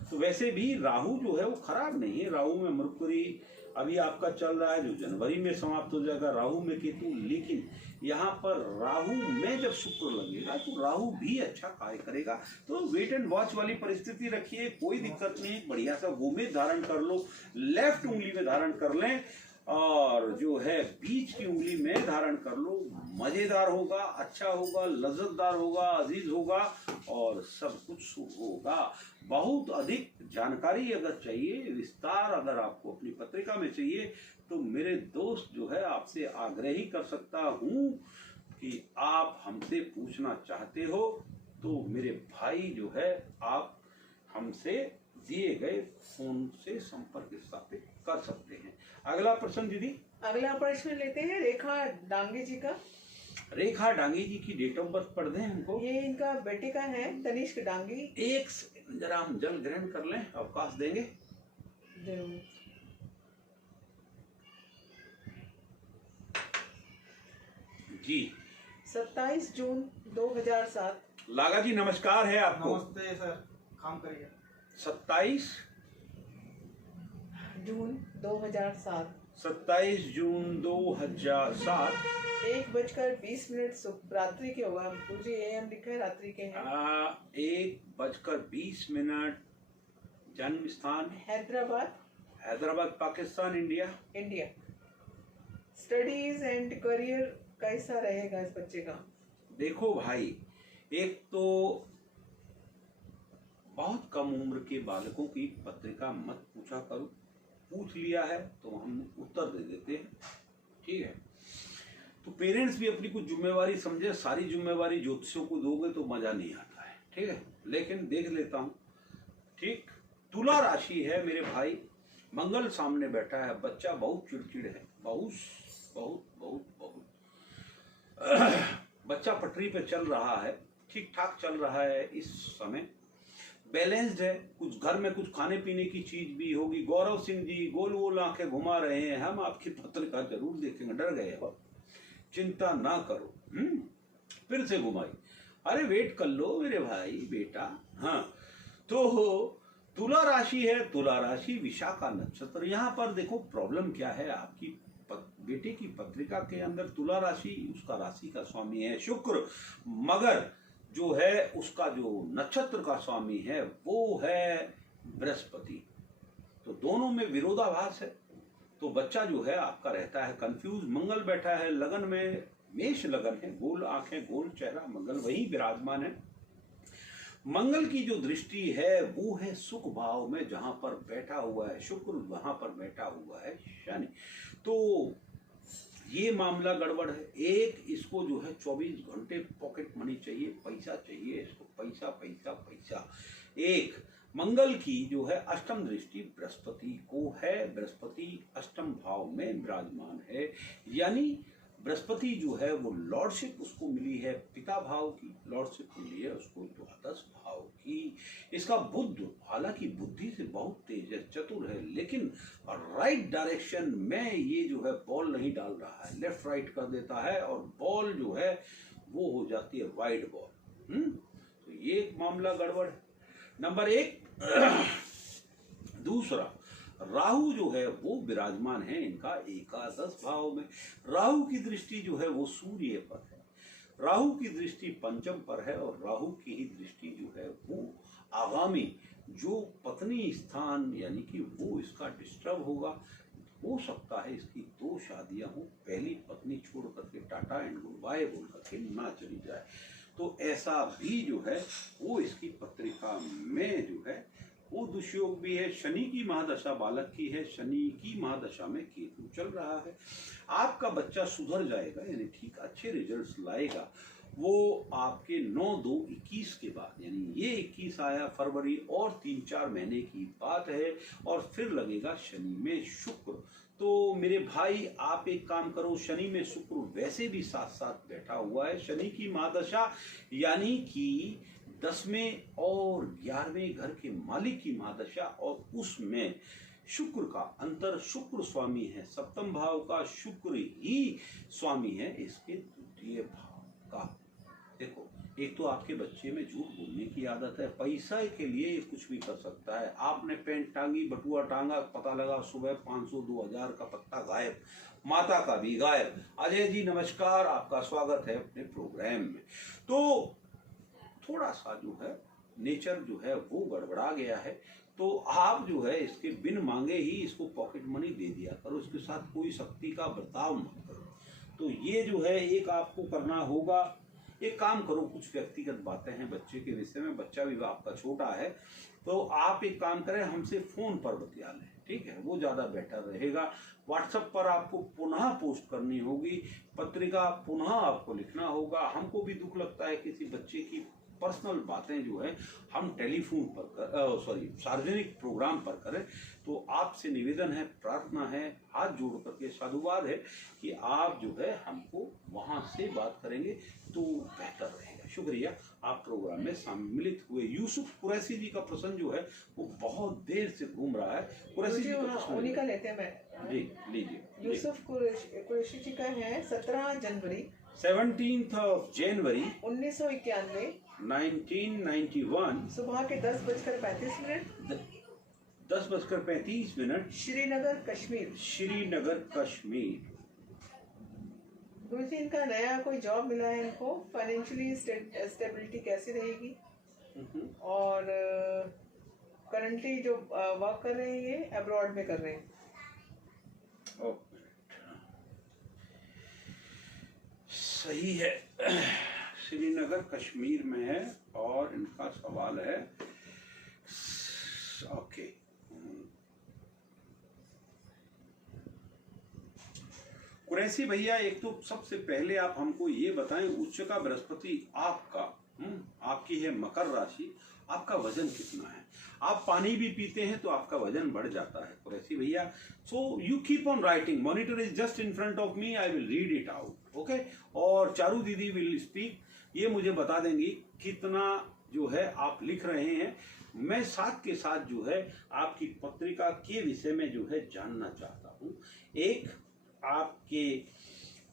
तो वैसे भी राहु जो है वो खराब नहीं है। राहु में मरकुरी अभी आपका चल रहा है जो जनवरी में समाप्त हो जाएगा, राहु में केतु। लेकिन यहाँ पर राहु में जब शुक्र लगेगा तो राहु भी अच्छा कार्य करेगा। तो वेट एंड वॉच वाली परिस्थिति रखिए, कोई दिक्कत नहीं। बढ़िया सा गोमेद धारण कर लो, लेफ्ट उंगली में धारण कर लें, और जो है बीच की उंगली में धारण कर लो। मजेदार होगा, अच्छा होगा, लज्जतदार होगा, अजीज होगा, और सब कुछ शुभ होगा। बहुत अधिक जानकारी अगर चाहिए, विस्तार अगर आपको अपनी पत्रिका में चाहिए, तो मेरे दोस्त जो है आपसे आग्रह ही कर सकता हूं कि आप हमसे पूछना चाहते हो तो मेरे भाई जो है आप हमसे दिए गए फोन से संपर्क स्थापित कर सकते हैं। अगला प्रश्न दीदी। अगला प्रश्न लेते हैं रेखा डांगे जी का। रेखा डांगे जी की डेट ऑफ बर्थ पढ़ दें हमको। ये इनका बेटे का है, तनिष्क डांगी। एक सेकंड जरा हम जल ग्रहण कर लें, अवकाश देंगे। जरूर। जी 27 जून 2007। लागा जी नमस्कार है आपको। नमस्ते सर, काम करिए। 27 जून 2007 27 जून 2007 1:20 रात्रि के होगा। मुझे एएम लिखा है, रात्रि के हैं। 1:20 जन्म स्थान Hyderabad, Hyderabad Pakistan India. India. Studies and career कैसा रहेगा इस बच्चे का? देखो भाई, एक तो बहुत कम उम्र के बालकों की पत्रिका मत पूछा करो। पूछ लिया है तो हम उत्तर दे देते हैं, ठीक है। तो पेरेंट्स भी अपनी कुछ जिम्मेवारी समझे। सारी जिम्मेवारी ज्योतिषियों को दोगे तो मजा नहीं आता है, ठीक है। लेकिन देख लेता हूँ, ठीक। तुला राशि है मेरे भाई, मंगल सामने बैठा है, बच्चा बहुत चिड़चिड़ है, बहुत बहुत बहुत बहुत बच्चा पटरी पे चल रहा है, ठीक ठाक चल रहा है, इस समय बैलेंस्ड है। कुछ घर में कुछ खाने पीने की चीज भी होगी। गौरव सिंह जी गोल गोल आंखें घुमा रहे हैं, हम आपकी पत्रिका जरूर देखेंगे। डर गए हो, चिंता ना करो। फिर से घुमाई, अरे वेट कर लो मेरे भाई बेटा। हाँ, तो तुला राशि है, तुला राशि विशाखा नक्षत्र। यहाँ पर देखो प्रॉब्लम क्या है, आपकी बेटे की पत्रिका के अंदर तुला राशि, उसका राशि का स्वामी है शुक्र, मगर जो है उसका जो नक्षत्र का स्वामी है वो है बृहस्पति। तो दोनों में विरोधाभास है। तो बच्चा जो है आपका रहता है कंफ्यूज। मंगल बैठा है लगन में, मेष लगन है, गोल आंखें गोल चेहरा, मंगल वही विराजमान है। मंगल की जो दृष्टि है वो है सुख भाव में, जहां पर बैठा हुआ है शुक्र, वहां पर बैठा हुआ है शनि। तो ये मामला गड़बड़ है। एक इसको जो है 24 घंटे पॉकेट मनी चाहिए, पैसा चाहिए इसको, पैसा पैसा पैसा। एक मंगल की जो है अष्टम दृष्टि बृहस्पति को है, बृहस्पति अष्टम भाव में विराजमान है, यानी बृहस्पति जो है वो लॉर्डशिप उसको मिली है, पिता भाव की लॉर्डशिप मिली है उसको द्वादश भाव की। इसका बुध हालांकि बुद्धि से बहुत तेज है, चतुर है, लेकिन राइट डायरेक्शन में ये जो है बॉल नहीं डाल रहा है, लेफ्ट राइट कर देता है और बॉल जो है वो हो जाती है वाइड बॉल। तो ये एक मामला गड़बड़ है, नंबर एक। दूसरा, राहु जो है वो विराजमान है इनका एकादश भाव में। राहु की दृष्टि जो है वो सूर्य पर है, राहु की दृष्टि पंचम पर है, और राहु की ही दृष्टि जो है वो आगामी जो पत्नी स्थान यानी कि वो इसका डिस्टर्ब होगा। हो सकता है इसकी 2 शादियां हो, पहली पत्नी छोड़ करके टाटा एंड गुड बाय बोल करके ना चली जाए, तो ऐसा भी जो है वो इसकी पत्रिका में जो है वो दुष्योग भी है। शनि की महादशा बालक की है, शनि की महादशा में केतु चल रहा है। आपका बच्चा सुधर जाएगा, यानी ठीक अच्छे रिजल्ट्स लाएगा वो आपके 9/2/21 के बाद, यानी ये 21 आया फरवरी, और 3-4 महीने की बात है, और फिर लगेगा शनि में शुक्र। तो मेरे भाई आप एक काम करो, शनि में शुक्र वैसे भी साथ साथ बैठा हुआ है, शनि की महादशा यानी कि 10वें और 11वें घर के मालिक की महादशा, और उसमें शुक्र का अंतर, शुक्र स्वामी है सप्तम भाव का, शुक्र ही स्वामी है इसके द्वितीय भाव का। देखो, एक तो आपके बच्चे में झूठ बोलने की आदत है, पैसा के लिए ये कुछ भी कर सकता है। आपने पेंट टांगी, बटुआ टांगा, पता लगा सुबह 500-2000 का पत्ता गायब, माता का भी गायब। अजय जी नमस्कार, आपका स्वागत है अपने प्रोग्राम में। तो थोड़ा सा जो है नेचर जो है वो गड़बड़ा गया है, तो आप जो है इसके बिन मांगे ही इसको पॉकेट मनी दे दिया करो, इसके साथ कोई शक्ति का बर्ताव मत करो। तो ये जो है एक आपको करना होगा। एक काम करो, कुछ व्यक्तिगत बातें हैं बच्चे के विषय में, बच्चा भी आपका छोटा है, तो आप एक काम करें, हमसे फोन पर बतिया लें, ठीक है, वो ज्यादा बेटर रहेगा। व्हाट्सएप पर आपको पुनः पोस्ट करनी होगी, पत्रिका पुनः आपको लिखना होगा। हमको भी दुख लगता है किसी बच्चे की पर्सनल बातें जो है हम टेलीफोन पर सार्वजनिक प्रोग्राम पर करें। तो आपसे निवेदन है, प्रार्थना है, हाथ जोड़ करके साधुवाद है कि आप जो है हमको वहां से बात करेंगे तो बेहतर रहेगा। शुक्रिया, आप प्रोग्राम में सम्मिलित हुए। यूसुफ कुरैशी जी का प्रश्न जो है वो बहुत देर से घूम रहा है। कुरैशी जी का प्रश्न उन्हीं का लेते हैं, मैं जी लीजिए। यूसुफ कुरैशी जी का है 17 जनवरी 17 जनवरी 1991 1991 सुबह के 10:35 10:35 श्रीनगर कश्मीर। श्रीनगर कश्मीर। गुरुजी, इनका नया कोई जॉब मिला है इनको, फाइनेंशियली स्टेबिलिटी कैसी रहेगी, और करंटली जो वर्क कर रहे हैं ये अब्रॉड में कर रहे हैं। सही है, श्रीनगर कश्मीर में है, और इनका सवाल है ओके। कुरैशी भैया, एक तो सबसे पहले आप हमको ये बताएं, उच्च का बृहस्पति आपका आपकी है मकर राशि, आपका वजन कितना है? आप पानी भी पीते हैं तो आपका वजन बढ़ जाता है कुरैशी भैया। So you keep on writing, monitor is just in front of me, I will read it out, okay. और चारू दीदी विल स्पीक, ये मुझे बता देंगी कितना जो है आप लिख रहे हैं। मैं साथ के साथ जो है आपकी पत्रिका के विषय में जो है जानना चाहता हूँ। एक आपके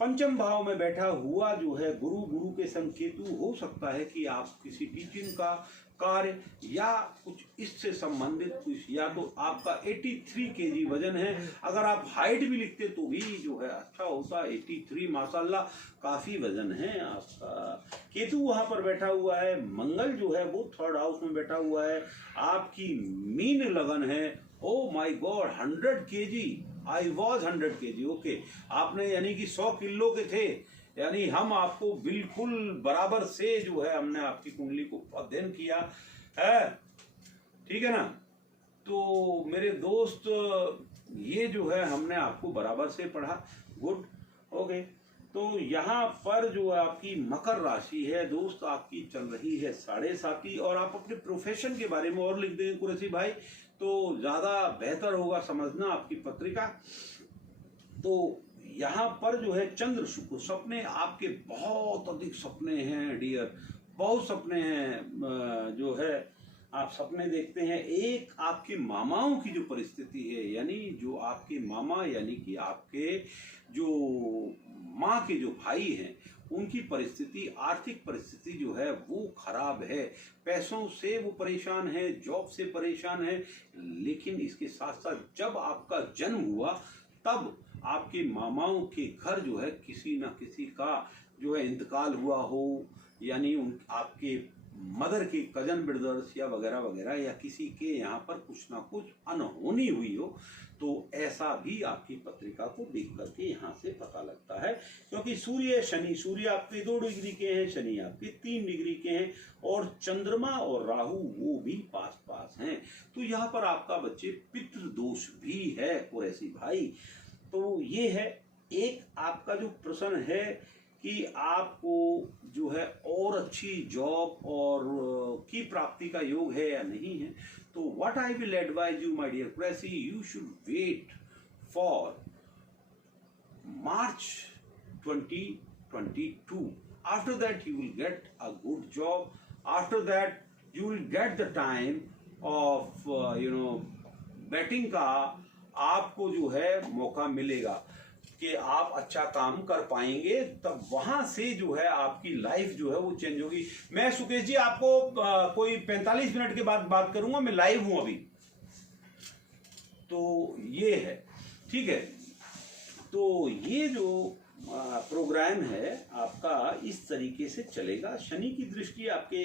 पंचम भाव में बैठा हुआ जो है गुरु के संग केतु, हो सकता है कि आप किसी टीचिंग का कार्य या कुछ इससे संबंधित कुछ, या तो आपका 83 kg वजन है, अगर आप हाइट भी लिखते तो भी जो है अच्छा होता। 83 माशाल्लाह काफी वजन है आपका। केतु वहां पर बैठा हुआ है, मंगल जो है वो 3rd हाउस में बैठा हुआ है, आपकी मीन लगन है। Oh my God, 100 kg, I was 100 kg, okay. आपने यानी कि 100 किलो के थे, यानी हम आपको बिल्कुल बराबर से जो है हमने आपकी कुंडली को अध्ययन किया है, ठीक है ना। तो मेरे दोस्त ये जो है हमने आपको बराबर से पढ़ा, गुड, ओके। तो यहाँ पर जो आपकी मकर राशि है दोस्त, आपकी चल रही है 7.5, और आप अपने प्रोफेशन के बारे में और लिख देंगे कुरैशी भाई तो ज्यादा बेहतर होगा समझना आपकी पत्रिका। तो यहाँ पर जो है चंद्र शुक्र, सपने आपके बहुत अधिक सपने हैं डियर, बहुत सपने हैं जो है आप सपने देखते हैं। एक आपके मामाओं की जो परिस्थिति है, यानी जो आपके मामा यानी कि आपके जो माँ के जो भाई हैं उनकी परिस्थिति, आर्थिक परिस्थिति जो है वो खराब है, पैसों से वो परेशान है, जॉब से परेशान है। लेकिन इसके साथ साथ जब आपका जन्म हुआ तब आपके मामाओं के घर जो है किसी न किसी का जो है इंतकाल हुआ हो, यानी उन आपके मदर के कजन ब्रदर्स या वगैरह वगैरह, या किसी के यहाँ पर कुछ ना कुछ अनहोनी हुई हो, तो ऐसा भी आपकी पत्रिका को देख करके यहाँ से पता लगता है। क्योंकि सूर्य आपके 2 डिग्री के हैं, शनि आपके 3 डिग्री के हैं, और चंद्रमा और राहु वो भी पास पास हैं। तो यहाँ पर आपका बच्चे पितृ दोष भी है कुरैशी भाई। तो ये है एक आपका जो प्रश्न है कि आपको जो है और अच्छी जॉब और की प्राप्ति का योग है या नहीं है। तो what I will advise you my dear Qureshi, you should wait for March 2022. After that you will get a good job. After that you will get the time of batting का आपको जो है मौका मिलेगा कि आप अच्छा काम कर पाएंगे, तब वहां से जो है आपकी लाइफ जो है वो चेंज होगी। मैं सुकेश जी आपको कोई 45 मिनट के बाद बात करूंगा, मैं लाइव हूं अभी। तो ये है, ठीक है। तो ये जो प्रोग्राम है आपका इस तरीके से चलेगा। शनि की दृष्टि आपके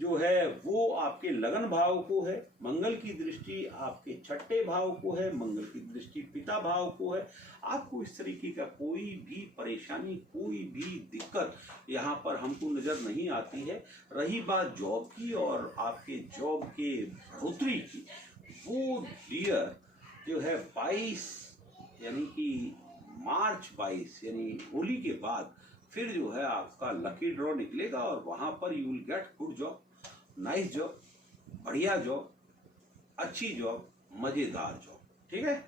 जो है वो आपके लगन भाव को है, मंगल की दृष्टि आपके 6ठे भाव को है, मंगल की दृष्टि पिता भाव को है। आपको इस तरीके का कोई भी परेशानी, कोई भी दिक्कत यहाँ पर हमको नजर नहीं आती है। रही बात जॉब की और आपके जॉब के बढ़ोतरी की, वो डियर जो है 22 यानी कि मार्च 22 यानी होली के बाद फिर जो है आपका लकी ड्रॉ निकलेगा, और वहां पर you will get good job, nice job, बढ़िया जॉब, अच्छी जॉब, मजेदार जॉब, ठीक है।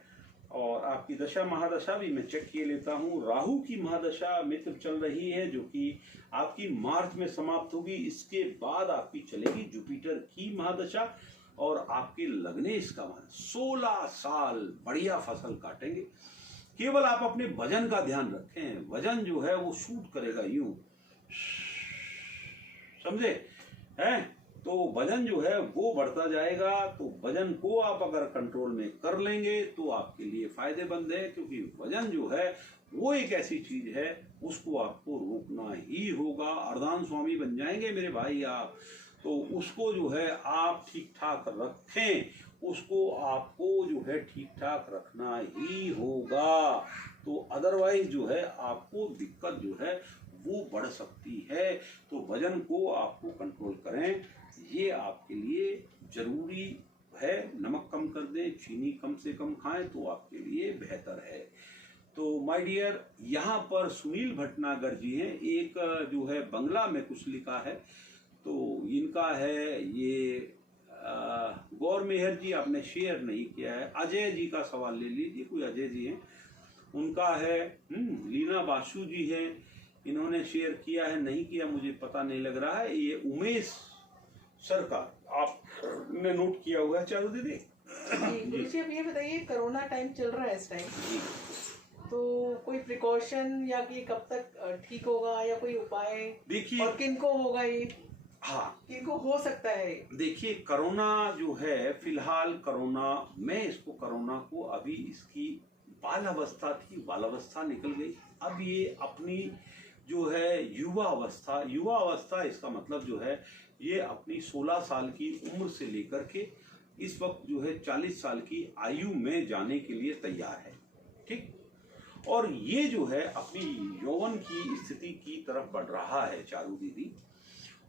और आपकी दशा महादशा भी मैं चेक किए लेता हूँ। राहु की महादशा मित्र चल रही है जो कि आपकी मार्च में समाप्त होगी। इसके बाद आपकी चलेगी जुपिटर की महादशा, और आपके लग्नेश का 16 साल बढ़िया फसल काटेंगे। केवल आप अपने वजन का ध्यान रखें, वजन जो है वो शूट करेगा यूं, समझे हैं। तो वजन जो है वो बढ़ता जाएगा। तो वजन को आप अगर कंट्रोल में कर लेंगे तो आपके लिए फायदेमंद है, क्योंकि वजन जो है वो एक ऐसी चीज है उसको आपको रोकना ही होगा। अर्धान स्वामी बन जाएंगे मेरे भाई आप, तो उसको जो है आप ठीक ठाक रखें, उसको आपको जो है ठीक ठाक रखना ही होगा। तो अदरवाइज जो है आपको दिक्कत जो है वो बढ़ सकती है। तो वजन को आपको कंट्रोल करें, ये आपके लिए जरूरी है। नमक कम कर दें, चीनी कम से कम खाएं तो आपके लिए बेहतर है। तो माय डियर, यहाँ पर सुनील भटनागर जी हैं, एक जो है बंगला में कुछ लिखा है, तो इनका है ये गौर मेहर जी आपने शेयर नहीं किया है। अजय जी का सवाल ले लीजिए, कोई अजय जी हैं, उनका है। लीना बासु जी है, इन्होंने शेयर किया है नहीं किया मुझे पता नहीं लग रहा है। ये उमेश सरकार आपने नोट किया हुआ है। चारू दीदी गुरु जी अब ये बताइए, कोरोना टाइम चल रहा है इस टाइम, तो कोई प्रिकॉशन या कि कब तक ठीक होगा या कोई उपाय, देखिए, और किनको होगा ये, हाँ किनको हो सकता है? देखिए, कोरोना जो है फिलहाल कोरोना, मैं इसको कोरोना को अभी इसकी बाल अवस्था थी, बाल अवस्था निकल गई। अब ये अपनी जो है युवा अवस्था इसका मतलब जो है ये अपनी 16 साल की उम्र से लेकर के इस वक्त जो है 40 साल की आयु में जाने के लिए तैयार है, ठीक। और ये जो है अपनी यौवन की स्थिति की तरफ बढ़ रहा है चारू दीदी,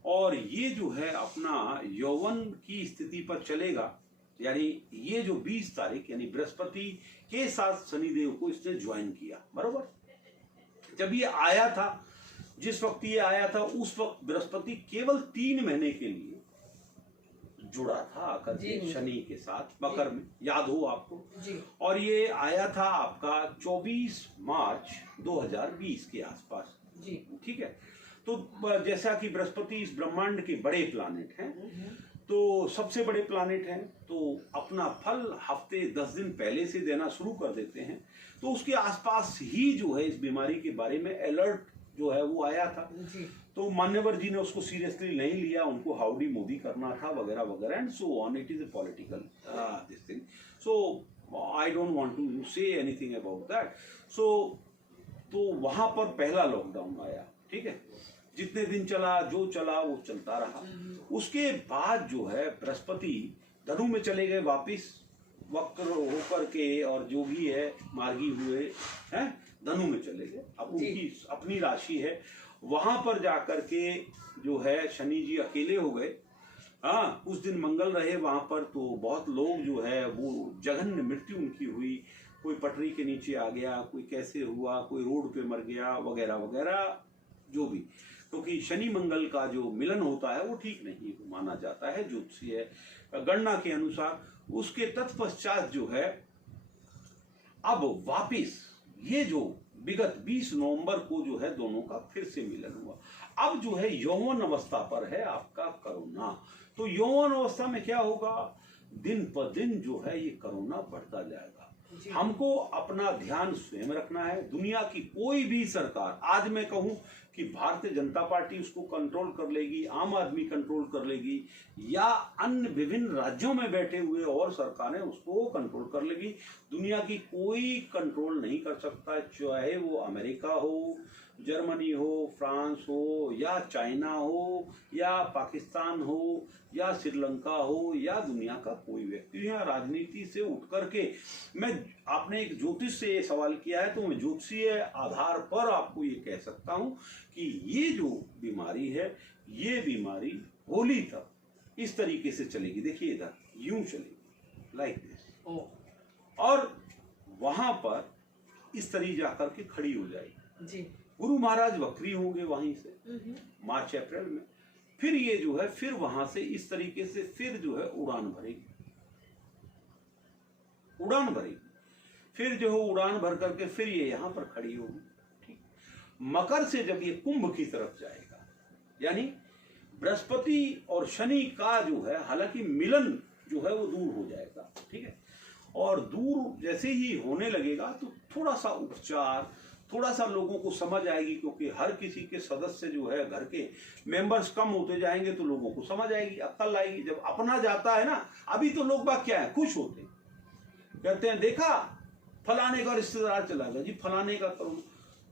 और ये जो है अपना यौवन की स्थिति पर चलेगा। यानी ये जो 20 तारीख यानी बृहस्पति के साथ शनिदेव को इसने ज्वाइन किया, बरोबर। जब ये आया था, जिस वक्त ये आया था उस वक्त बृहस्पति केवल 3 महीने के लिए जुड़ा था आकर के शनि के साथ मकर में, याद हो आपको जी। और ये आया था आपका 24 मार्च 2020 के आसपास जी, ठीक है। तो जैसा कि बृहस्पति इस ब्रह्मांड के बड़े प्लानेट हैं, तो सबसे बड़े प्लानेट हैं, तो अपना फल हफ्ते 10 दिन पहले से देना शुरू कर देते हैं। तो उसके आसपास ही जो है इस बीमारी के बारे में अलर्ट जो है वो आया था जी। तो मान्यवर जी ने उसको सीरियसली नहीं लिया, उनको हाउडी मोदी करना था वगैरह वगैरह and so on. It is a political this thing, so I don't want to say anything about that. So तो वहां पर पहला लॉकडाउन आया, ठीक है। जितने दिन चला, जो चला वो चलता रहा। उसके बाद जो है बृहस्पति धनु में चले गए वापिस, वक्र होकर के, और जो भी है मार्गी हुए हैं धनु में चले गए। अब उनकी अपनी राशि है, वहां पर जाकर के जो है शनि जी अकेले हो गए। हाँ, उस दिन मंगल रहे वहां पर, तो बहुत लोग जो है वो जघन्य मृत्यु उनकी हुई। कोई पटरी के नीचे आ गया, कोई कैसे हुआ, कोई रोड पे मर गया वगैरह वगैरह जो भी, क्योंकि शनि मंगल का जो मिलन होता है वो ठीक नहीं माना जाता है ज्योतिषीय गणना के अनुसार। उसके तत्पश्चात जो है अब वापिस ये जो विगत 20 नवंबर को जो है दोनों का फिर से मिलन हुआ। अब जो है यौवन अवस्था पर है आपका कोरोना। तो यौवन अवस्था में क्या होगा, दिन पर दिन जो है ये कोरोना बढ़ता जाएगा। हमको अपना ध्यान स्वयं रखना है। दुनिया की कोई भी सरकार, आज मैं कहूं कि भारतीय जनता पार्टी उसको कंट्रोल कर लेगी, आम आदमी कंट्रोल कर लेगी, या अन्य विभिन्न राज्यों में बैठे हुए और सरकारें उसको कंट्रोल कर लेगी। दुनिया की कोई कंट्रोल नहीं कर सकता, चाहे वो अमेरिका हो, जर्मनी हो, फ्रांस हो, या चाइना हो, या पाकिस्तान हो, या श्रीलंका हो, या दुनिया का कोई व्यक्ति। यहाँ राजनीति से उठ करके मैं, आपने एक ज्योतिष से सवाल किया है, तो मैं ज्योतिषीय आधार पर आपको ये कह सकता हूं कि ये जो बीमारी है, ये बीमारी होली तक इस तरीके से चलेगी। देखिए इधर यूं चलेगी, लाइक दिस, और वहां पर इस तरीके जाकर के खड़ी हो जाएगी जी। गुरु महाराज वक्री होंगे वहीं से मार्च अप्रैल में, फिर ये जो है फिर वहां से इस तरीके से फिर जो है उड़ान भरेगी, फिर जो है उड़ान भर करके फिर ये यहां पर खड़ी होगी, ठीक। मकर से जब ये कुंभ की तरफ जाएगा, यानी बृहस्पति और शनि का जो है, हालांकि मिलन जो है वो दूर हो जाएगा, ठीक है। और दूर जैसे ही होने लगेगा तो थोड़ा सा उपचार, थोड़ा सा लोगों को समझ आएगी, क्योंकि हर किसी के सदस्य जो है घर के मेंबर्स कम होते जाएंगे तो लोगों को समझ आएगी, अक्ल आएगी। जब अपना जाता है ना, अभी तो लोग बात क्या है, खुश होते हैं, कहते हैं देखा फलाने का रिश्तेदार चला गया जी, फलाने का करो,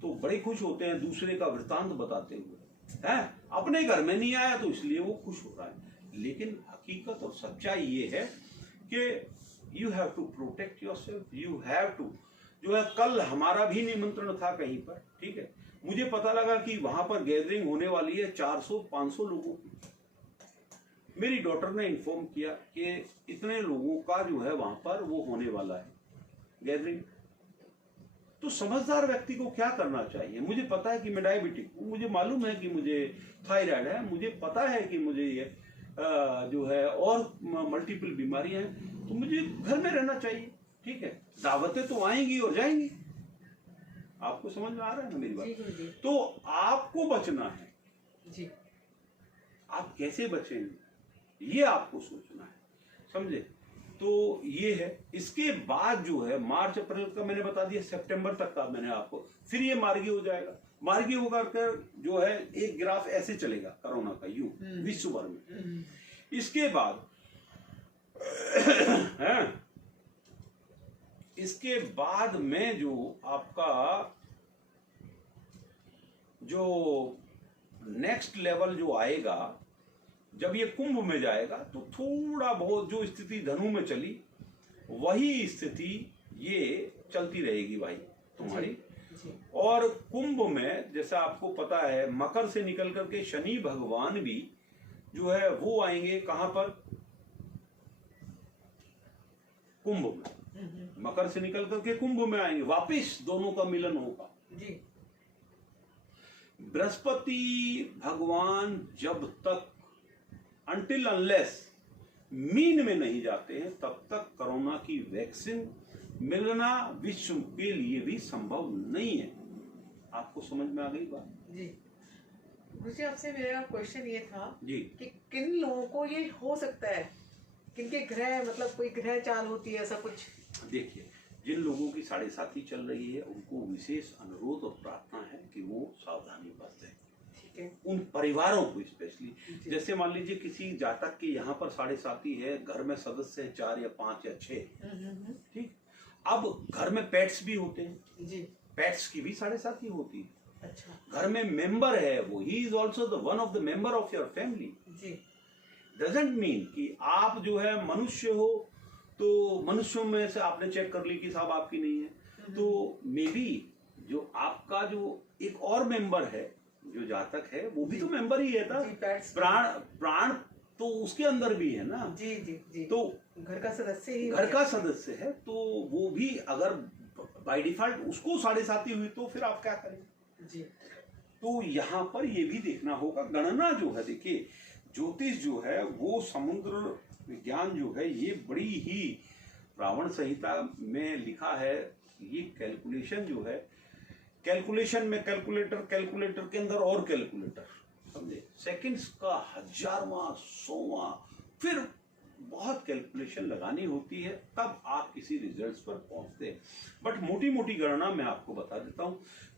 तो बड़े खुश होते हैं दूसरे का वृत्तांत बताते हुए, है अपने घर में नहीं आया तो इसलिए वो खुश हो रहा है। लेकिन हकीकत और सच्चाई ये है कि you have to protect yourself, you have to, जो है कल हमारा भी निमंत्रण था कहीं पर, ठीक है। मुझे पता लगा कि वहां पर गैदरिंग होने वाली है 400-500 लोगों की। मेरी डॉटर ने इन्फॉर्म किया कि इतने लोगों का जो है वहां पर वो होने वाला है गैदरिंग। तो समझदार व्यक्ति को क्या करना चाहिए, मुझे पता है कि मैं डायबिटिक हूँ, मुझे मालूम है कि मुझे थायराइड है, मुझे पता है कि मुझे ये, जो है और मल्टीपल बीमारियां हैं, तो मुझे घर में रहना चाहिए। ठीक है, दावतें तो आएंगी और जाएंगी। आपको समझ में आ रहा है ना मेरी बात? जी गुरुजी। तो आपको बचना है, जी आप कैसे बचेंगे ये आपको सोचना है, समझे? तो ये है। इसके बाद जो है मार्च अप्रैल का मैंने बता दिया, सितंबर तक का मैंने आपको, फिर ये मार्गी हो जाएगा। मार्गी होकर कर जो है एक ग्राफ ऐसे चलेगा कोरोना का, यूं विश्व भर में। इसके बाद है, इसके बाद में जो आपका जो नेक्स्ट लेवल जो आएगा, जब ये कुंभ में जाएगा तो थोड़ा बहुत जो स्थिति धनु में चली वही स्थिति ये चलती रहेगी भाई तुम्हारी। और कुंभ में जैसा आपको पता है, मकर से निकल करके शनि भगवान भी जो है वो आएंगे कहां पर? कुंभ में। मकर से निकल करके कुंभ में आएंगे, वापिस दोनों का मिलन होगा जी। बृहस्पति भगवान जब तक अनटिल अनलेस मीन में नहीं जाते हैं तब तक कोरोना की वैक्सीन मिलना विश्व के लिए भी संभव नहीं है। आपको समझ में आ गई बात? जी गुरुजी, आपसे मेरा क्वेश्चन ये था जी कि किन लोगों को ये हो सकता है, किनके ग्रह, मतलब कोई ग्रह चाल होती है ऐसा कुछ? देखिए, जिन लोगों की 7.5 चल रही है उनको विशेष अनुरोध और प्रार्थना है कि वो सावधानी बरतें। ठीक है। उन परिवारों को स्पेशली, जैसे मान लीजिए किसी जातक के यहाँ पर 7.5 है, घर में सदस्य है 4 या 5 या 6, ठीक। अब घर में पेट्स भी होते हैं जी। पेट्स की भी 7.5 होती है। अच्छा। घर में मेंबर है वो, he is also the one of the member of your family. जी। डजंट मीन कि आप जो है मनुष्य हो तो मनुष्यों में से आपने चेक कर ली कि साहब आपकी नहीं है, तो मे बी जो आपका जो एक और मेंबर है जो जातक है वो भी तो मेंबर ही है ना। प्राण तो उसके अंदर भी है ना। जी जी जी। तो घर का सदस्य ही, घर का सदस्य है, तो वो भी अगर बाय डिफॉल्ट उसको 7.5 हुई तो फिर आप क्या करें? जी। तो यहाँ पर ये भी देखना होगा। गणना जो है, देखिए ज्योतिष जो है वो समुद्र विज्ञान जो है ये बड़ी ही रावण संहिता में लिखा है। ये कैलकुलेशन जो है, कैलकुलेशन में कैलकुलेटर, कैलकुलेटर के अंदर और कैलकुलेटर, समझे? सेकंड्स का 1000वां 100वां, फिर बहुत कैलकुलेशन लगानी होती है, तब आप किसी रिजल्ट्स पर पहुंचते हैं। बट मोटी मोटी गणना मैं आपको बता देता हूं,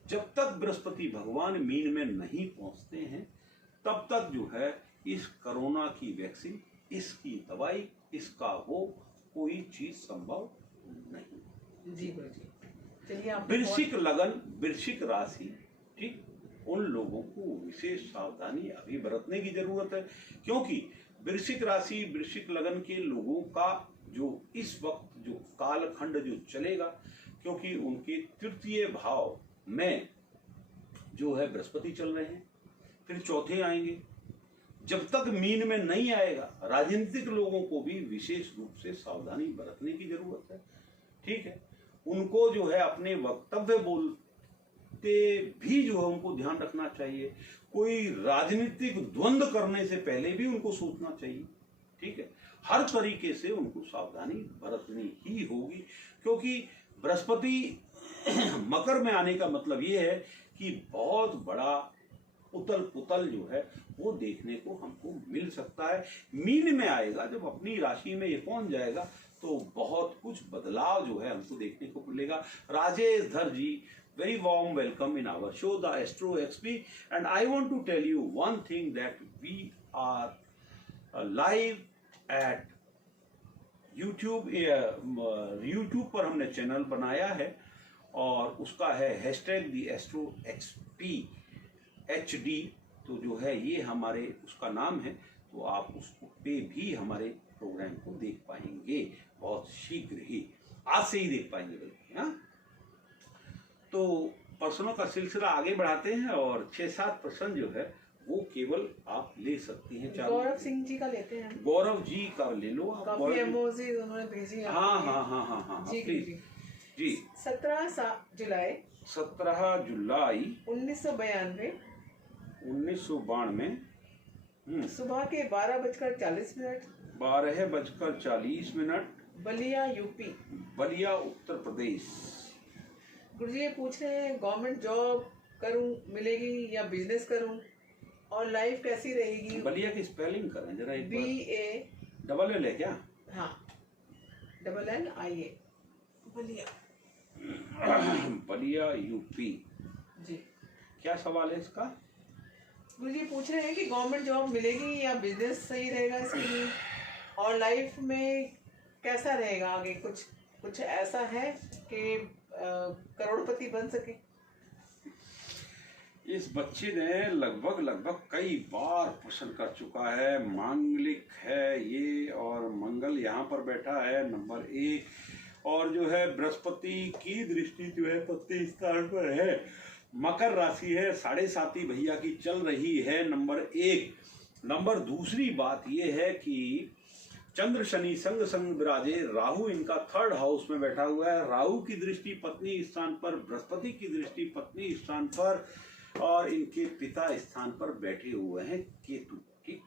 जब तक बृहस्पति भगवान मीन में नहीं पहुंचते हैं तब तक जो है इस कोरोना की वैक्सीन, इसकी दवाई, इसका वो कोई चीज संभव नहीं। जी गुरुजी, चलिए आप वृश्चिक लगन, वृश्चिक राशि, ठीक, उन लोगों को विशेष सावधानी अभी बरतने की जरूरत है, क्योंकि वृश्चिक राशि, वृश्चिक लगन के लोगों का जो इस वक्त जो कालखंड जो चलेगा, क्योंकि उनके तृतीय भाव में जो है बृहस्पति चल रहे हैं, फिर चौथे आएंगे। जब तक मीन में नहीं आएगा, राजनीतिक लोगों को भी विशेष रूप से सावधानी बरतने की जरूरत है, ठीक है। उनको जो है अपने वक्तव्य बोलते भी जो है उनको ध्यान रखना चाहिए। कोई राजनीतिक द्वंद्व करने से पहले भी उनको सोचना चाहिए, ठीक है। हर तरीके से उनको सावधानी बरतनी ही होगी, क्योंकि बृहस्पति मकर में आने का मतलब ये है कि बहुत बड़ा उतल पुतल जो है वो देखने को हमको मिल सकता है। मीन में आएगा, जब अपनी राशि में ये पहुंच जाएगा तो बहुत कुछ बदलाव जो है हमको देखने को मिलेगा। राजेश धर जी, very warm welcome in our show, the Astro XP, and I want to tell you one thing, that we are live at YouTube। YouTube पर हमने चैनल बनाया है और उसका है #TheAstroXPHD, तो जो है ये हमारे उसका नाम है, तो आप उसको पे भी हमारे प्रोग्राम को देख पाएंगे बहुत शीघ्र ही, आज से ही देख पाएंगे बल्कि। हाँ, तो प्रश्नों का सिलसिला आगे बढ़ाते हैं और 6-7 प्रश्न जो है वो केवल आप ले सकती हैं। गौरव सिंह जी का लेते हैं। गौरव जी का ले लो आप। काफी इमोजी उन्होंने भेजी है। हाँ हाँ हाँ हाँ हाँ जी प्लीज जी। 17 जुलाई 17 जुलाई 1992 1992 सुबह के 12:40, 12:40 बलिया यूपी। बलिया उत्तर प्रदेश। गुरुजी ये पूछ रहे हैं गवर्नमेंट जॉब करूं मिलेगी या बिजनेस करूं और लाइफ कैसी रहेगी। बलिया की स्पेलिंग करें जरा एक बार। BA डबल एल है क्या? हाँ LLIA बलिया। बलिया यूपी। जी क्या सवाल है इसका? गुरुजी पूछ रहे हैं कि गवर्नमेंट जॉब मिलेगी या बिजनेस सही रहेगा इसके लिए और लाइफ में कैसा रहेगा आगे। कुछ ऐसा है कि करोड़पति बन सके। इस बच्चे ने लगभग कई बार प्रश्न कर चुका है। मांगलिक है ये और मंगल यहाँ पर बैठा है नंबर 1 और जो है बृहस्पति की दृष्टि जो है पत्नी स्थान पर है। मकर राशि है, 7.5 भैया की चल रही है नंबर 1। नंबर दूसरी बात ये है कि चंद्र शनि संग विराजे। राहु इनका 3rd हाउस में बैठा हुआ है। राहु की दृष्टि पत्नी स्थान पर, बृहस्पति की दृष्टि पत्नी स्थान पर और इनके पिता स्थान पर बैठे हुए हैं केतु। ठीक,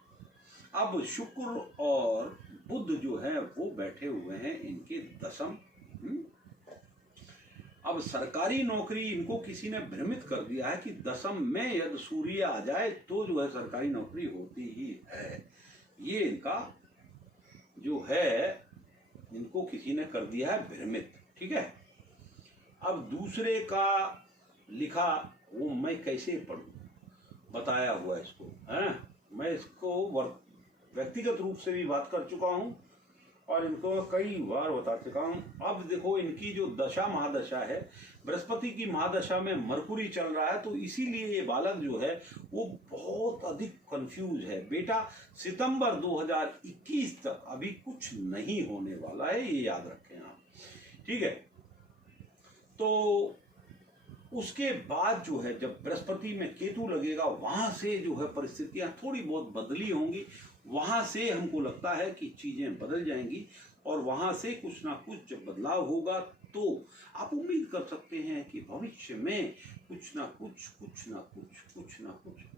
अब शुक्र और बुध जो है वो बैठे हुए हैं इनके 10म। अब सरकारी नौकरी इनको किसी ने भ्रमित कर दिया है कि 10म में यदि सूर्य आ जाए तो जो है सरकारी नौकरी होती ही है। ये इनका जो है इनको किसी ने कर दिया है भ्रमित। ठीक है, अब दूसरे का लिखा वो मैं कैसे पढ़ूं, बताया हुआ इसको है। मैं इसको व्यक्तिगत रूप से भी बात कर चुका हूं और इनको कई बार बता चुका हूं। अब देखो इनकी जो दशा महादशा है, बृहस्पति की महादशा में मरकुरी चल रहा है तो इसीलिए ये बालक जो है वो बहुत अधिक कंफ्यूज है। बेटा सितंबर 2021 तक अभी कुछ नहीं होने वाला है, ये याद रखें आप। ठीक है, तो उसके बाद जो है जब बृहस्पति में केतु लगेगा वहां से जो है परिस्थितियां थोड़ी बहुत बदली होंगी। वहां से हमको लगता है कि चीजें बदल जाएंगी और वहां से कुछ ना कुछ जब बदलाव होगा तो आप उम्मीद कर सकते हैं कि भविष्य में कुछ ना कुछ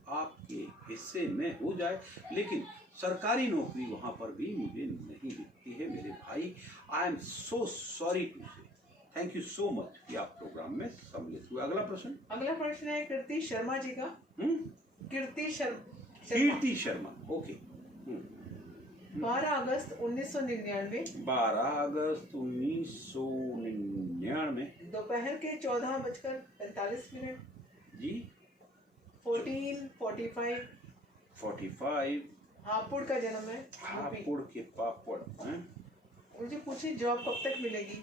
आपके हिस्से में हो जाए। लेकिन सरकारी नौकरी वहां पर भी मुझे नहीं दिखती है मेरे भाई। I am so sorry to say. Thank you so much कि आप प्रोग्राम में सम्मिलित हुए। अगला प्रश्न है कीर्ति शर्मा जी का। कीर्ति शर्मा, ओके। 12 अगस्त 1999, 12 अगस्त 1999 दोपहर के 14:45 जी। 14:45 हापुड़ का जन्म है। हापुड़ के पापड़ हैं। मुझे पूछिए जॉब कब तक मिलेगी,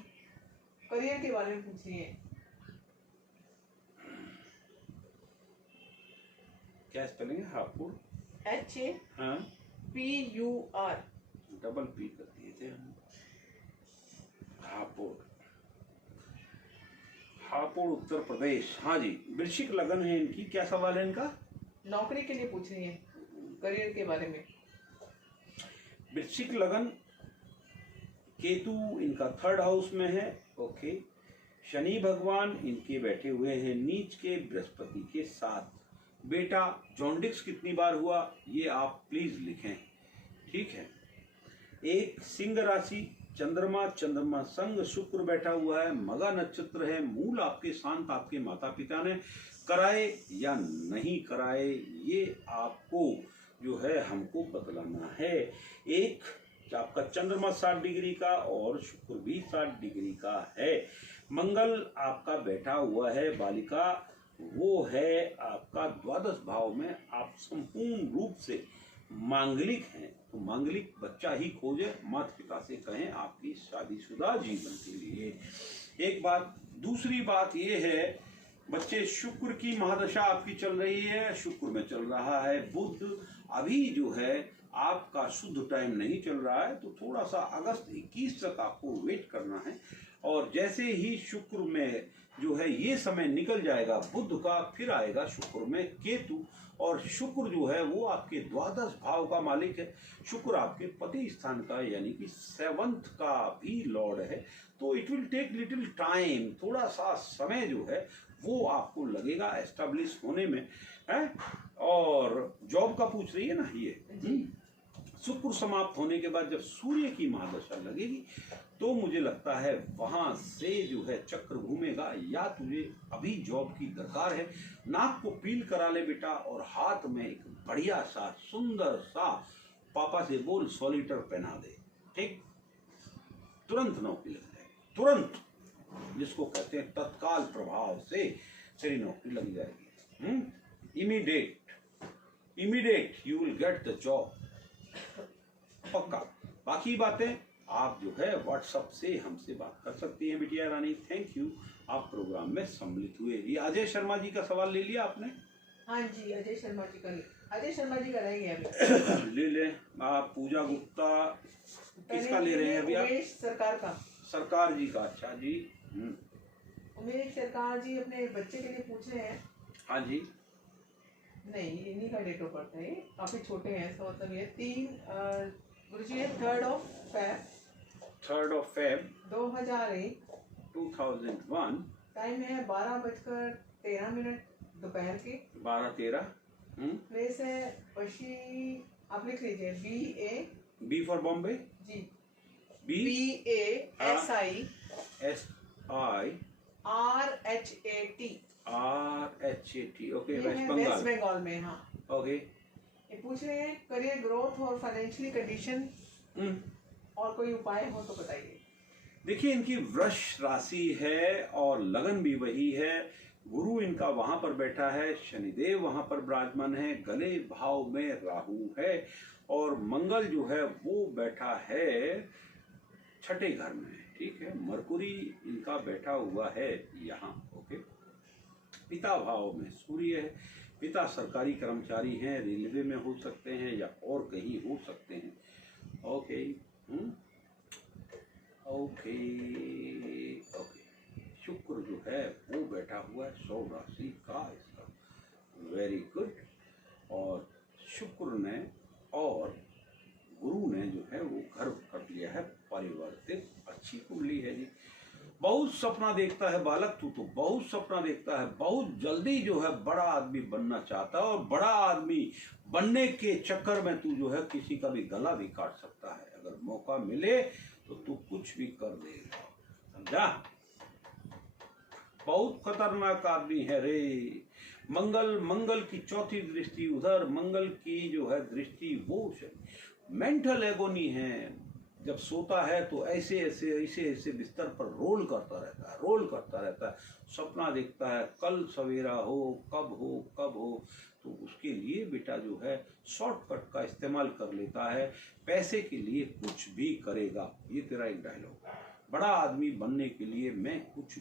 करियर के बारे में पूछिए। क्या स्पेलिंग है हापुड़? HAPUR डबल पी कर दिए थे हम। हापुड़ उत्तर प्रदेश। हाँ जी, वृश्चिक लगन है इनकी। क्या सवाल है इनका? नौकरी के लिए पूछ रही है, करियर के बारे में। वृश्चिक लगन, केतु इनका 3rd हाउस में है। ओके, शनि भगवान इनके बैठे हुए हैं नीच के बृहस्पति के साथ। बेटा जॉन्डिक्स कितनी बार हुआ ये आप प्लीज लिखें। ठीक है, एक सिंह राशि, चंद्रमा संग शुक्र बैठा हुआ है, मगा नक्षत्र है, मूल आपके शांत आपके माता पिता ने कराए या नहीं कराए ये आपको जो है हमको बतलाना है। एक आपका चंद्रमा 60 डिग्री का और शुक्र भी 60 डिग्री का है। मंगल आपका बैठा हुआ है बालिका, वो है आपका 12 भाव में। आप संपूर्ण रूप से मांगलिक हैं तो मांगलिक बच्चा ही खोजे, माता पिता से कहें आपकी शादीशुदा जीवन के लिए। एक बात। दूसरी बात ये है बच्चे, शुक्र की महादशा आपकी चल रही है, शुक्र में चल रहा है बुध। अभी जो है आपका शुद्ध टाइम नहीं चल रहा है तो थोड़ा सा अगस्त 21 तक आपको वेट करना है। और जैसे ही शुक्र में जो है ये समय निकल जाएगा बुध का, फिर आएगा शुक्र में केतु। और शुक्र जो है वो आपके 12 भाव का मालिक है। शुक्र आपके पति स्थान का यानी कि 7th का भी लॉर्ड है। तो it will take little time, थोड़ा सा समय जो है वो आपको लगेगा एस्टेब्लिश होने में है। और जॉब का पूछ रही है ना ये, शुक्र समाप्त होने के बाद जब सूर्य की महादशा लगेगी तो मुझे लगता है वहां से जो है चक्र घूमेगा। या तुझे अभी जॉब की दरकार है, नाक को पील करा ले बेटा और हाथ में एक बढ़िया सा सुंदर सा पापा से बोल सॉलिटर पहना दे, ठीक, तुरंत नौकरी लग जाएगी, तुरंत, जिसको कहते हैं तत्काल प्रभाव से तेरी नौकरी लग जाएगी। Immediate you will get the job, पक्का। बाकी बातें आप जो है व्हाट्सएप से हमसे बात कर सकती हैं बिटिया रानी। थैंक यू, आप प्रोग्राम में सम्मिलित हुए। ये अजय शर्मा जी का सवाल ले लिया आपने? हाँ जी, अजय शर्मा जी का रह गया अभी। ले लें आप। पूजा गुप्ता किसका ले रहे हैं अभी आप? उमेश सरकार का। सरकार जी का, अच्छा जी। उमेश सरकार जी अपने बच्चे के लिए पूछ रहे हैं। हाँ जी। नहीं, इन्हीं का डेट ऑफ बर्थ है, काफी छोटे हैं, इसका मतलब ये 3 गुरुजी है 3rd of Feb 2001। टाइम है 12:13 दोपहर के। 12:13। प्लेस है पशी, आप लिख लीजिए बी फॉर बॉम्बे जी, BASI RHAT, okay, West Bengal में। हाँ, ओके। ये पूछ रहे हैं करियर ग्रोथ और फाइनेंशियली कंडीशन और कोई उपाय हो तो बताइए। देखिए, इनकी वृष राशि है और लगन भी वही है। गुरु इनका वहां पर बैठा है, शनिदेव वहां पर विराजमान है, गले भाव में राहु है और मंगल जो है वो बैठा है छठे घर में, ठीक है। मरकुरी इनका बैठा हुआ है यहाँ, ओके। पिता भाव में सूर्य है। पिता सरकारी कर्मचारी हैं, रेलवे में हो सकते हैं या और कहीं हो सकते हैं, ओके। Okay okay. शुक्र जो है वो बैठा हुआ है 100 राशि का इसका, वेरी गुड। और शुक्र ने और गुरु ने जो है वो घर कर लिया है परिवर्तित, अच्छी कुंडली है जी। बहुत सपना देखता है बालक, तू तो बहुत सपना देखता है, बहुत जल्दी जो है बड़ा आदमी बनना चाहता है और बड़ा आदमी बनने के चक्कर में तू जो है किसी का भी गला भी काट सकता है। अगर मौका मिले तो तू कुछ भी कर देगा, समझा। बहुत खतरनाक आदमी है रे। मंगल की चौथी दृष्टि उधर, मंगल की जो है दृष्टि वो मेंटल एगोनी है। जब सोता है तो ऐसे ऐसे बिस्तर पर रोल करता रहता है, सपना देखता है कल सवेरा हो, कब हो। तो उसके लिए बेटा जो है शॉर्टकट का इस्तेमाल कर लेता है, पैसे के लिए कुछ भी करेगा। ये तेरा एक डायलॉग है। बड़ा आदमी बनने के लिए मैं कुछ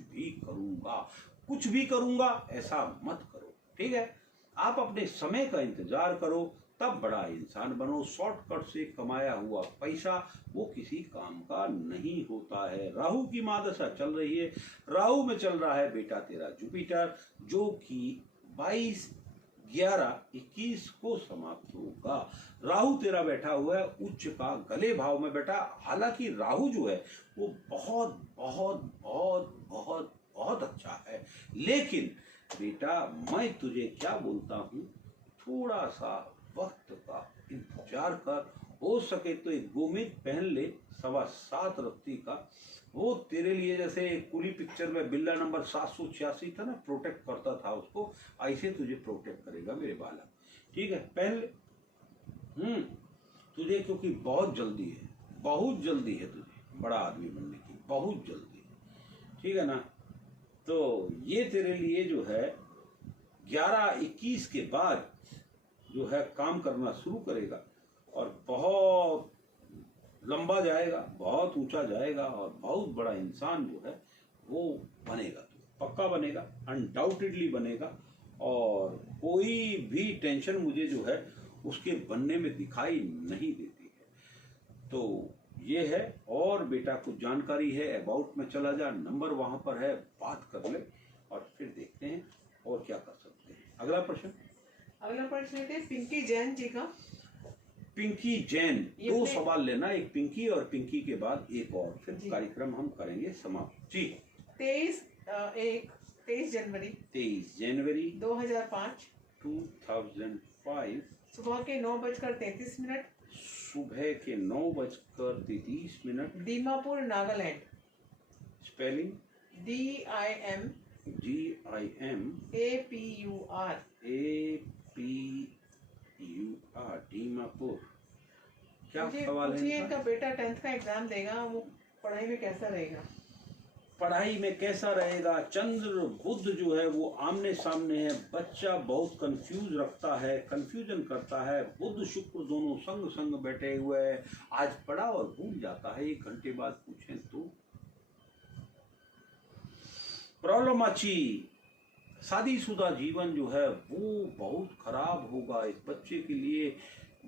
भी करूंगा ऐसा मत करो, ठीक है। आप अपने समय का इंतजार करो, तब बड़ा इंसान बनो। शॉर्टकट से कमाया हुआ पैसा वो किसी काम का नहीं होता है। राहु की महादशा चल रही है, राहु में चल रहा है बेटा तेरा जुपिटर, जो कि 22/11/21 को समाप्त होगा। राहु तेरा बैठा हुआ है उच्च का, गले भाव में बैठा। हालांकि राहु जो है वो बहुत बहुत बहुत बहुत बहुत अच्छा है, लेकिन बेटा मैं तुझे क्या बोलता हूँ, थोड़ा सा वक्त का इंतजार कर। हो सके तो एक गोमेद पहन ले 7.25 रत्ती का, वो तेरे लिए जैसे कुली पिक्चर में बिल्ला नंबर 786 था ना, प्रोटेक्ट करता था उसको, ऐसे तुझे प्रोटेक्ट करेगा मेरे बालक, ठीक है। पहन ले। तुझे क्योंकि बहुत जल्दी है तुझे बड़ा आदमी बनने की, बहुत जल्दी, ठीक है ना। तो ये तेरे लिए जो है 11-21 के बाद जो है काम करना शुरू करेगा और बहुत लंबा जाएगा, बहुत ऊंचा जाएगा और बहुत बड़ा इंसान जो है वो बनेगा। तो पक्का बनेगा, अनडाउटेडली बनेगा। और कोई भी टेंशन मुझे जो है उसके बनने में दिखाई नहीं देती है। तो ये है। और बेटा कुछ जानकारी है अबाउट में चला जा, नंबर वहां पर है, बात कर ले और फिर देखते हैं और क्या कर सकते हैं। अगला प्रश्न है पिंकी जैन जी का। पिंकी जैन, 2 सवाल लेना, एक पिंकी और पिंकी के बाद एक और, फिर कार्यक्रम हम करेंगे समाप्त जी। 23/1 23 जनवरी 2005 2005 सुबह के 9:33 सुबह के 9:33 Dimapur Nagaland. Spelling DIMAPUR DIMAPUR Dimapur. क्या मुझे सवाल पूछिए, है इनका बेटा 10th का एग्जाम देगा, वो पढ़ाई में कैसा रहेगा? पढ़ाई में कैसा रहेगा? चंद्र बुध जो है वो आमने सामने है। बच्चा बहुत कंफ्यूजन करता है। बुध शुक्र दोनों संग संग बैठे हुए हैं। आज पढ़ा और भूल जाता है, 1 घंटे बाद पूछें तो। प्रॉब्लम अच्छी, शादीशुदा जीवन जो है वो बहुत खराब होगा इस बच्चे के लिए।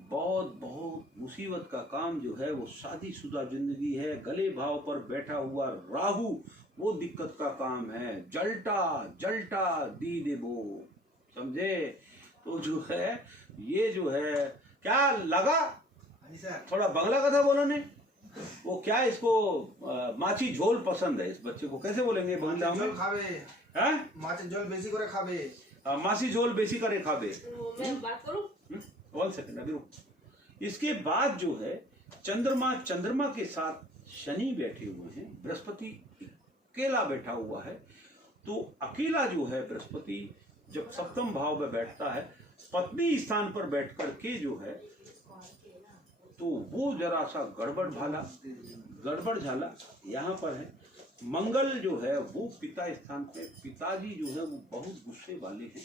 बहुत बहुत मुसीबत का काम जो है वो शादीशुदा जिंदगी है। गले भाव पर बैठा हुआ राहु वो दिक्कत का काम है। जल्टा दी देबो, समझे? तो जो है ये जो है क्या लगा, हाँ जी सर। थोड़ा बंगला कथा बोलो ने। वो क्या इसको माची झोल पसंद है इस बच्चे को, कैसे बोलेंगे बंगला में? झोल खावे हैं? माची झोल बेसी करे खावे। मासी झोल बेसी करे खावे। मैं बात करूं? 1 सेकंड अभी रुक। इसके बाद जो है चंद्रमा के साथ शनि बैठे हुए हैं। बृहस्पति अकेला बैठा हुआ है। तो अकेला जो है बृहस्पति जब सप्तम भाव में बैठता है, पत्नी स्थान पर बैठ करके जो है, तो वो जरा सा गड़बड़ झाला यहाँ पर है। मंगल जो है वो पिता स्थान पे, पिताजी जो है वो बहुत गुस्से वाले हैं।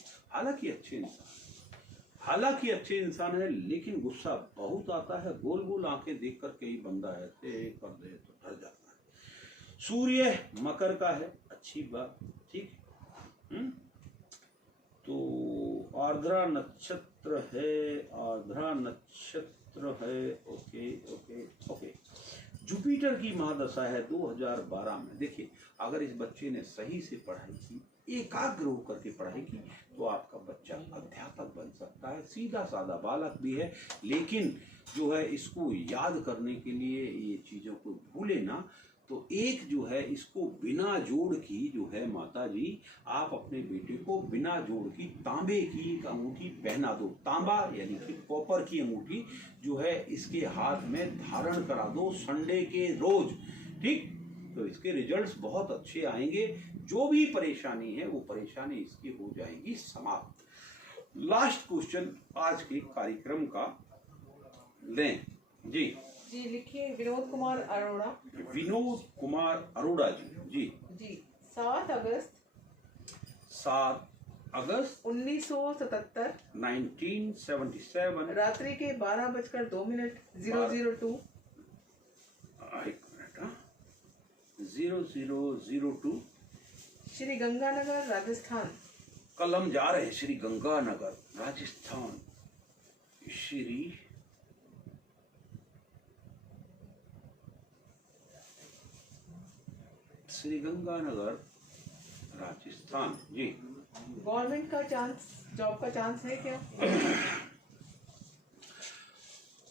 हालांकि अच्छे इंसान है लेकिन गुस्सा बहुत आता है। गोल आंखें देख करके ही बंदा ऐसे कर दे तो डर जाता है। सूर्य मकर का है, अच्छी बात, ठीक। तो आर्द्रा नक्षत्र है। ओके। जुपिटर की महादशा है 2012 में। देखिए, अगर इस बच्चे ने सही से पढ़ाई की, एकाग्र होकर के पढ़ाई की, तो आपका बच्चा अध्यापक बन सकता है। सीधा साधा बालक भी है, लेकिन जो है इसको याद करने के लिए ये चीजों को भूले ना। तो एक जो है इसको बिना जोड़ की जो है, माता जी आप अपने बेटे को बिना जोड़ की तांबे की एक अंगूठी पहना दो। तांबा यानी कि कॉपर की अंगूठी जो है इसके हाथ में धारण करा दो संडे के रोज, ठीक। तो इसके रिजल्ट्स बहुत अच्छे आएंगे। जो भी परेशानी है वो परेशानी इसकी हो जाएगी समाप्त। लास्ट क्वेश्चन आज के कार्यक्रम का लें जी। लिखिए, विनोद कुमार अरोड़ा जी। 7 अगस्त 1977 रात्रि के 12:02 002 0002 श्री गंगानगर राजस्थान। कल हम जा रहे हैं श्री गंगानगर राजस्थान। श्री गंगानगर राजस्थान जी। गवर्नमेंट का चांस, जॉब का चांस है क्या?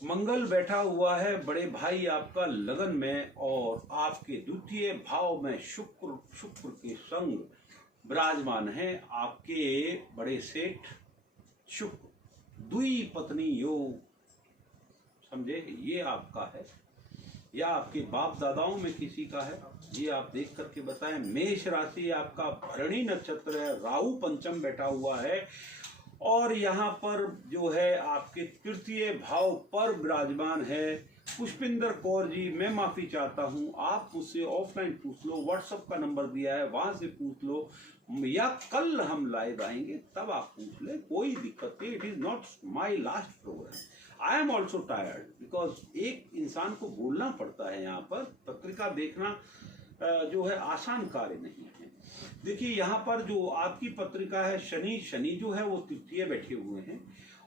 मंगल बैठा हुआ है बड़े भाई आपका लगन में, और आपके द्वितीय भाव में शुक्र के संग विराजमान है। आपके बड़े सेठ शुक्र, द्विपत्नी योग, समझे? ये आपका है या आपके बाप दादाओं में किसी का है, ये आप देख करके बताएं। मेष राशि आपका भरणी नक्षत्र है। राहु पंचम बैठा हुआ है, और यहाँ पर जो है आपके तृतीय भाव पर विराजमान है। पुष्पिंदर कौर जी, मैं माफी चाहता हूँ, आप मुझसे ऑफलाइन पूछ लो, व्हाट्सएप का नंबर दिया है वहां से पूछ लो, या कल हम लाइव आएंगे तब आप पूछ ले, कोई दिक्कत नहीं। It is not my last programme. I am also tired because एक इंसान को बोलना पड़ता है। यहाँ पर पत्रिका देखना जो है आसान कार्य नहीं है। देखिए, यहाँ पर जो आपकी पत्रिका है, शनि जो है वो तृतीय बैठे हुए हैं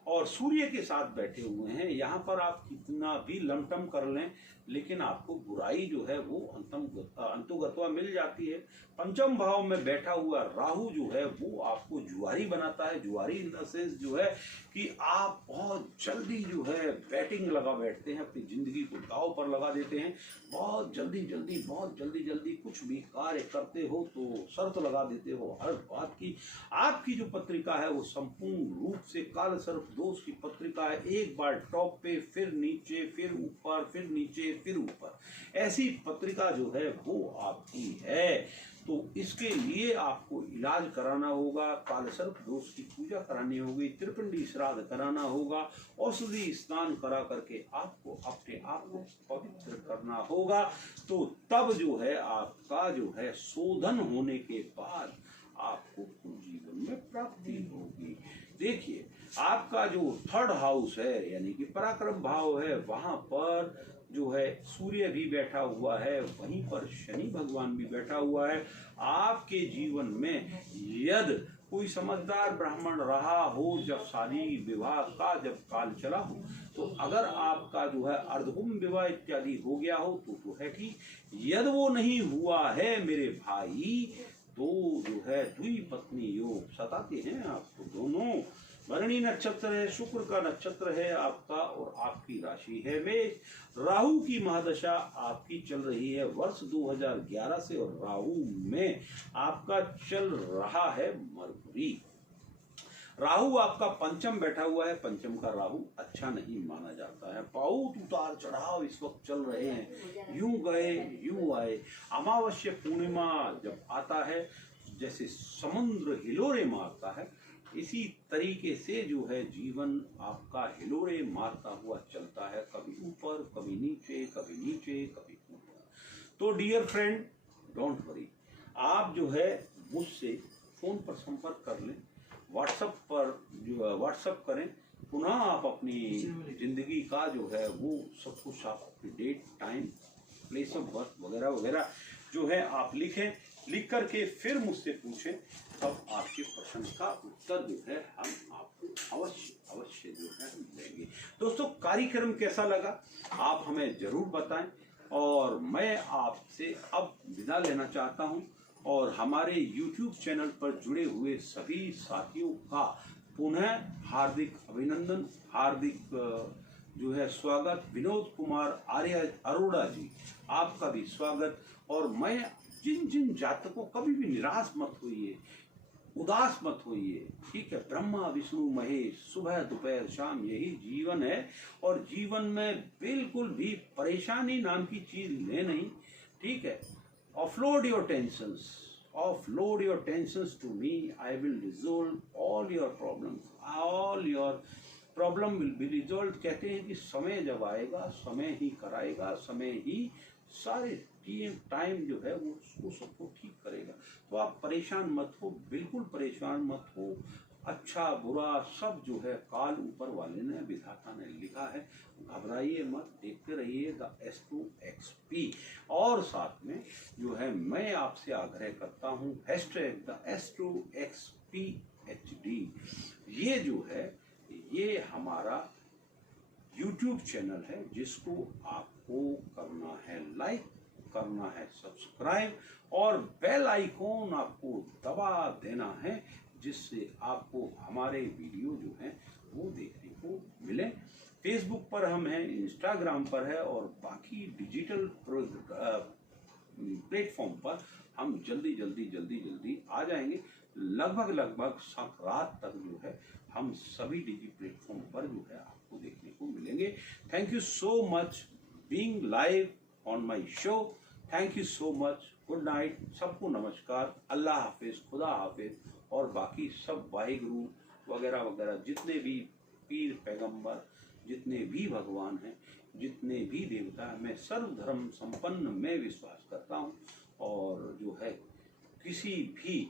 और सूर्य के साथ बैठे हुए हैं। यहाँ पर आप कितना भी लमटम कर लें, लेकिन आपको बुराई जो है वो अंतुगत्वा मिल जाती है। पंचम भाव में बैठा हुआ राहु जो है वो आपको जुआ जुआरी बनाता है। जुआरी इन द सेंस जो है कि आप बहुत जल्दी जो है बैटिंग लगा बैठते हैं, अपनी जिंदगी को दांव पर लगा देते हैं, बहुत जल्दी कुछ भी कार्य करते हो तो शर्त लगा देते हो हर बात की। आपकी जो पत्रिका है वो संपूर्ण रूप से काल सर्प दोष की पत्रिका है। एक बार टॉप पे, फिर नीचे, फिर ऊपर, फिर नीचे, फिर ऊपर, ऐसी पत्रिका जो है वो आपकी है। तो इसके लिए आपको इलाज कराना होगा, काल सर्प दोष की पूजा करानी होगी, त्रिपिंडी श्राद्ध कराना होगा, औषधि स्नान करा करके आपको अपने आप को पवित्र करना होगा। तो तब जो है आपका जो है शोधन होने के बाद आपको जीवन में प्राप्ति होगी। देखिए, आपका जो 3rd हाउस है यानी कि पराक्रम भाव है, वहां पर जो है सूर्य भी बैठा हुआ है, वहीं पर शनि भगवान भी बैठा हुआ है। आपके जीवन में यदि कोई समझदार ब्राह्मण रहा हो, जब शादी विवाह का जब काल चला हो, तो अगर आपका जो है अर्धकुम विवाह इत्यादि हो गया हो तो है कि यदि वो नहीं हुआ है मेरे भाई, तो जो है द्विपत्नी योग सताते हैं आपको। दोनों भरणी नक्षत्र है, शुक्र का नक्षत्र है आपका, और आपकी राशि है मेष। राहु की महादशा आपकी चल रही है वर्ष 2011 से, और राहु में आपका चल रहा है मरकुरी। राहु आपका पंचम बैठा हुआ है। पंचम का राहु अच्छा नहीं माना जाता है। बहुत उतार चढ़ाव इस वक्त चल रहे हैं, यूं गए यूं आए। अमावस्या पूर्णिमा जब आता है, जैसे समुद्र हिलोरे मारता है, इसी तरीके से जो है जीवन आपका हिलोरे मारता हुआ चलता है, कभी ऊपर, कभी नीचे, कभी नीचे, कभी ऊपर। तो डियर फ्रेंड, डोंट वरी, आप जो है मुझसे फोन पर संपर्क कर लें, व्हाट्सएप पर जो व्हाट्सएप करें, पुनः आप अपनी जिंदगी का जो है वो सब कुछ आप अपनी date, time, place of birth वगैरह वगैरह जो है आप लिखें, लिख करके फिर मुझसे पूछें, तब आपके प्रश्न का उत्तर जो है हम आपको अवश्य जो है देंगे। दोस्तों, कार्यक्रम कैसा लगा आप हमें जरूर बताएं, और मैं आपसे अब विदा लेना चाहता हूं, और हमारे YouTube चैनल पर जुड़े हुए सभी साथियों का पुनः हार्दिक अभिनंदन, हार्दिक जो है स्वागत। विनोद कुमार आर्य अरोड़ा जी, आपका भी स्वागत। और मैं जिन जातकों, कभी भी निराश मत होइए, उदास मत होइए, ठीक है। ब्रह्मा विष्णु महेश, सुबह दोपहर शाम, यही जीवन है, और जीवन में बिल्कुल भी परेशानी नाम की चीज ले नहीं, ठीक है। offload your tensions to me. I will resolve all your problem will be resolved। कहते हैं कि समय जब आएगा, समय ही कराएगा, समय ही सारे टाइम जो है वो उसको सबको ठीक करेगा। तो आप परेशान मत हो, बिल्कुल परेशान मत हो। अच्छा बुरा सब जो है काल ऊपर वाले ने, विधाता ने लिखा है, घबराइए मत, देखते रहिए द एस्ट्रो एक्सपी। और साथ में जो है मैं आपसे आग्रह करता हूँ, #द एस्ट्रो एक्सपी HD, ये जो है ये हमारा YouTube चैनल है, जिसको आपको करना है लाइक, करना है सब्सक्राइब, और बेल आइकॉन आपको दबा देना है, जिससे आपको हमारे वीडियो जो हैं वो देखने को मिले। फेसबुक पर हम हैं, इंस्टाग्राम पर है, और बाकी डिजिटल प्लेटफॉर्म पर हम जल्दी आ जाएंगे। लगभग रात तक जो है हम सभी डिजी प्लेटफॉर्म पर जो है आपको देखने को मिलेंगे। Thank you so much being live on my show. Thank you so much. Good night, सबको नमस्कार, अल्लाह हाफिज, खुदा हाफिज, और बाकी सब वाहिगुरु वगैरह वगैरह, जितने भी पीर पैगंबर, जितने भी भगवान हैं, जितने भी देवता हैं, मैं सर्व धर्म संपन्न में विश्वास करता हूँ। और जो है किसी भी,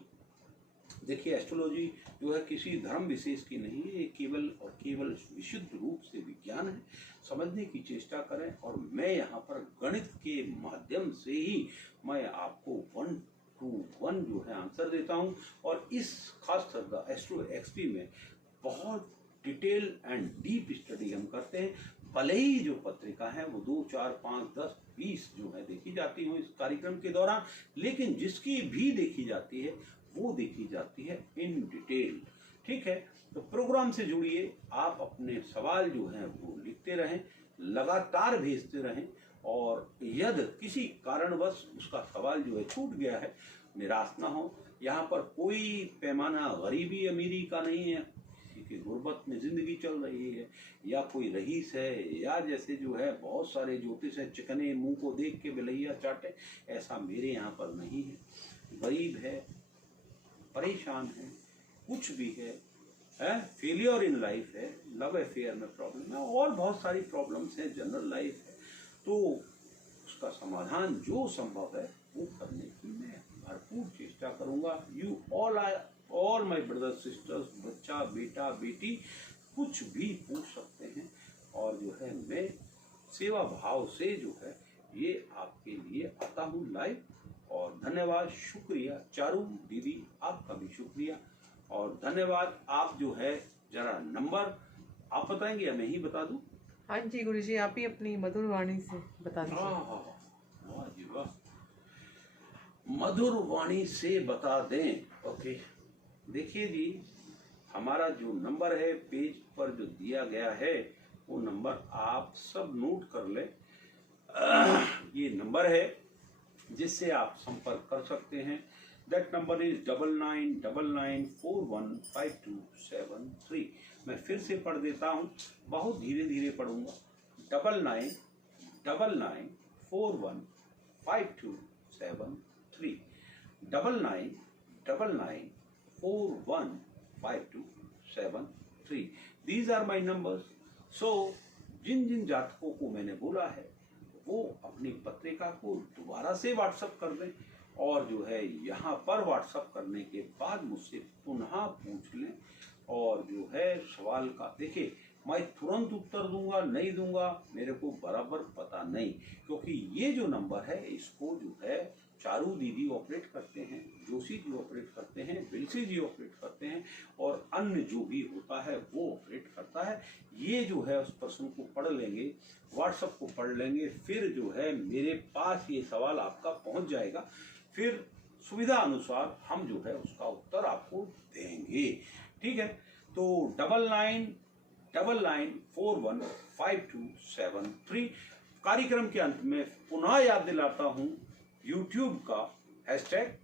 देखिए एस्ट्रोलॉजी जो है किसी धर्म विशेष की नहीं है, ये केवल और केवल विशुद्ध रूप से विज्ञान है। समझने की चेष्टा करें, और मैं यहाँ पर गणित के माध्यम से ही मैं आपको 1 to 1 जो है आंसर देता हूँ। और इस खास द एस्ट्रो एक्सपी में बहुत डिटेल एंड डीप स्टडी हम करते हैं। भले ही जो पत्रिका है वो 2, 4, 5, 10, 20 जो है देखी जाती हो इस कार्यक्रम के दौरान, लेकिन जिसकी भी देखी जाती है वो देखी जाती है इन डिटेल। ठीक है, तो प्रोग्राम से जुड़िए, आप अपने सवाल जो हैं वो लिखते रहें, लगातार भेजते रहें, और यदि किसी कारणवश उसका सवाल जो है छूट गया है, निराश ना हो। यहाँ पर कोई पैमाना गरीबी अमीरी का नहीं है, किसी की गुर्बत में जिंदगी चल रही है, या कोई रईस है, या जैसे जो है बहुत सारे ज्योतिष है चिकने मुंह को देख के बिलैया चाटे, ऐसा मेरे यहाँ पर नहीं है। गरीब है, परेशान है, कुछ भी है, फेलियर इन लाइफ है, लव अफेयर में प्रॉब्लम है, और बहुत सारी प्रॉब्लम्स हैं, जनरल लाइफ है, तो उसका समाधान जो संभव है वो करने की मैं भरपूर चेष्टा करूंगा। You all my brothers sisters, बच्चा बेटा बेटी कुछ भी पूछ सकते हैं, और जो है मैं सेवा भाव से जो है ये आपके लिए आता हूँ लाइव। और धन्यवाद, शुक्रिया चारू दीदी, आपका भी शुक्रिया और धन्यवाद। आप जो है जरा नंबर आप बताएंगे या मैं ही बता दूं? हाँ जी गुरुजी, आप ही अपनी मधुर वाणी से बता दीजिए। वाह जी वाह, मधुर वाणी से बता दें। ओके, देखिए जी, हमारा जो नंबर है पेज पर जो दिया गया है वो नंबर आप सब नोट कर लें। ये नंबर है जिससे आप संपर्क कर सकते हैं। That number is 9999415273। मैं फिर से पढ़ देता हूँ, बहुत धीरे धीरे पढ़ूंगा। 9999415273, 9999415273। These are my numbers. So जिन जिन जातकों को मैंने बोला है वो अपनी पत्रिका को दोबारा से व्हाट्सएप कर दें, और जो है यहाँ पर व्हाट्सएप करने के बाद मुझसे पुनः पूछ लें, और जो है सवाल का देखिए मैं तुरंत उत्तर दूंगा नहीं दूंगा मेरे को बराबर पता नहीं, क्योंकि ये जो नंबर है इसको जो है चारू दीदी ऑपरेट करते हैं, जोशी जी ऑपरेट करते हैं, बिलसी जी ऑपरेट करते हैं, और अन्य जो भी होता है वो ऑपरेट करता है। ये जो है उस प्रश्न को पढ़ लेंगे, व्हाट्सएप को पढ़ लेंगे, फिर जो है मेरे पास ये सवाल आपका पहुंच जाएगा, फिर सुविधा अनुसार हम जो है उसका उत्तर आपको देंगे। ठीक है, तो 9999415273। कार्यक्रम के अंत में पुनः याद दिलाता हूं, YouTube का हैशटैग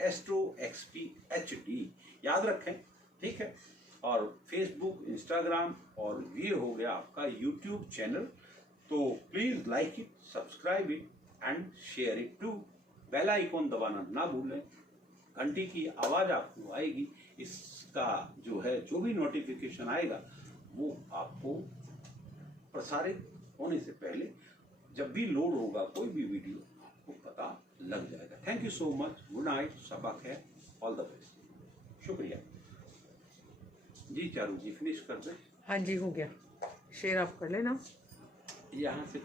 @AstroXPHD याद रखें। ठीक है, और फेसबुक, इंस्टाग्राम, और ये हो गया आपका यूट्यूब चैनल। तो please like it, subscribe it and share it too. Bell icon दबाना ना भूलें, घंटी की आवाज आपको आएगी, इसका जो है जो भी नोटिफिकेशन आएगा वो आपको प्रसारित होने से पहले जब भी लोड होगा कोई भी वीडियो आपको पता लग जाएगा। Thank you so much, good night, सबक है, ऑल द बेस्ट, शुक्रिया जी। चारू जी फिनिश कर दें? हाँ जी, हो गया, शेयर आप कर लेना। यहाँ से कर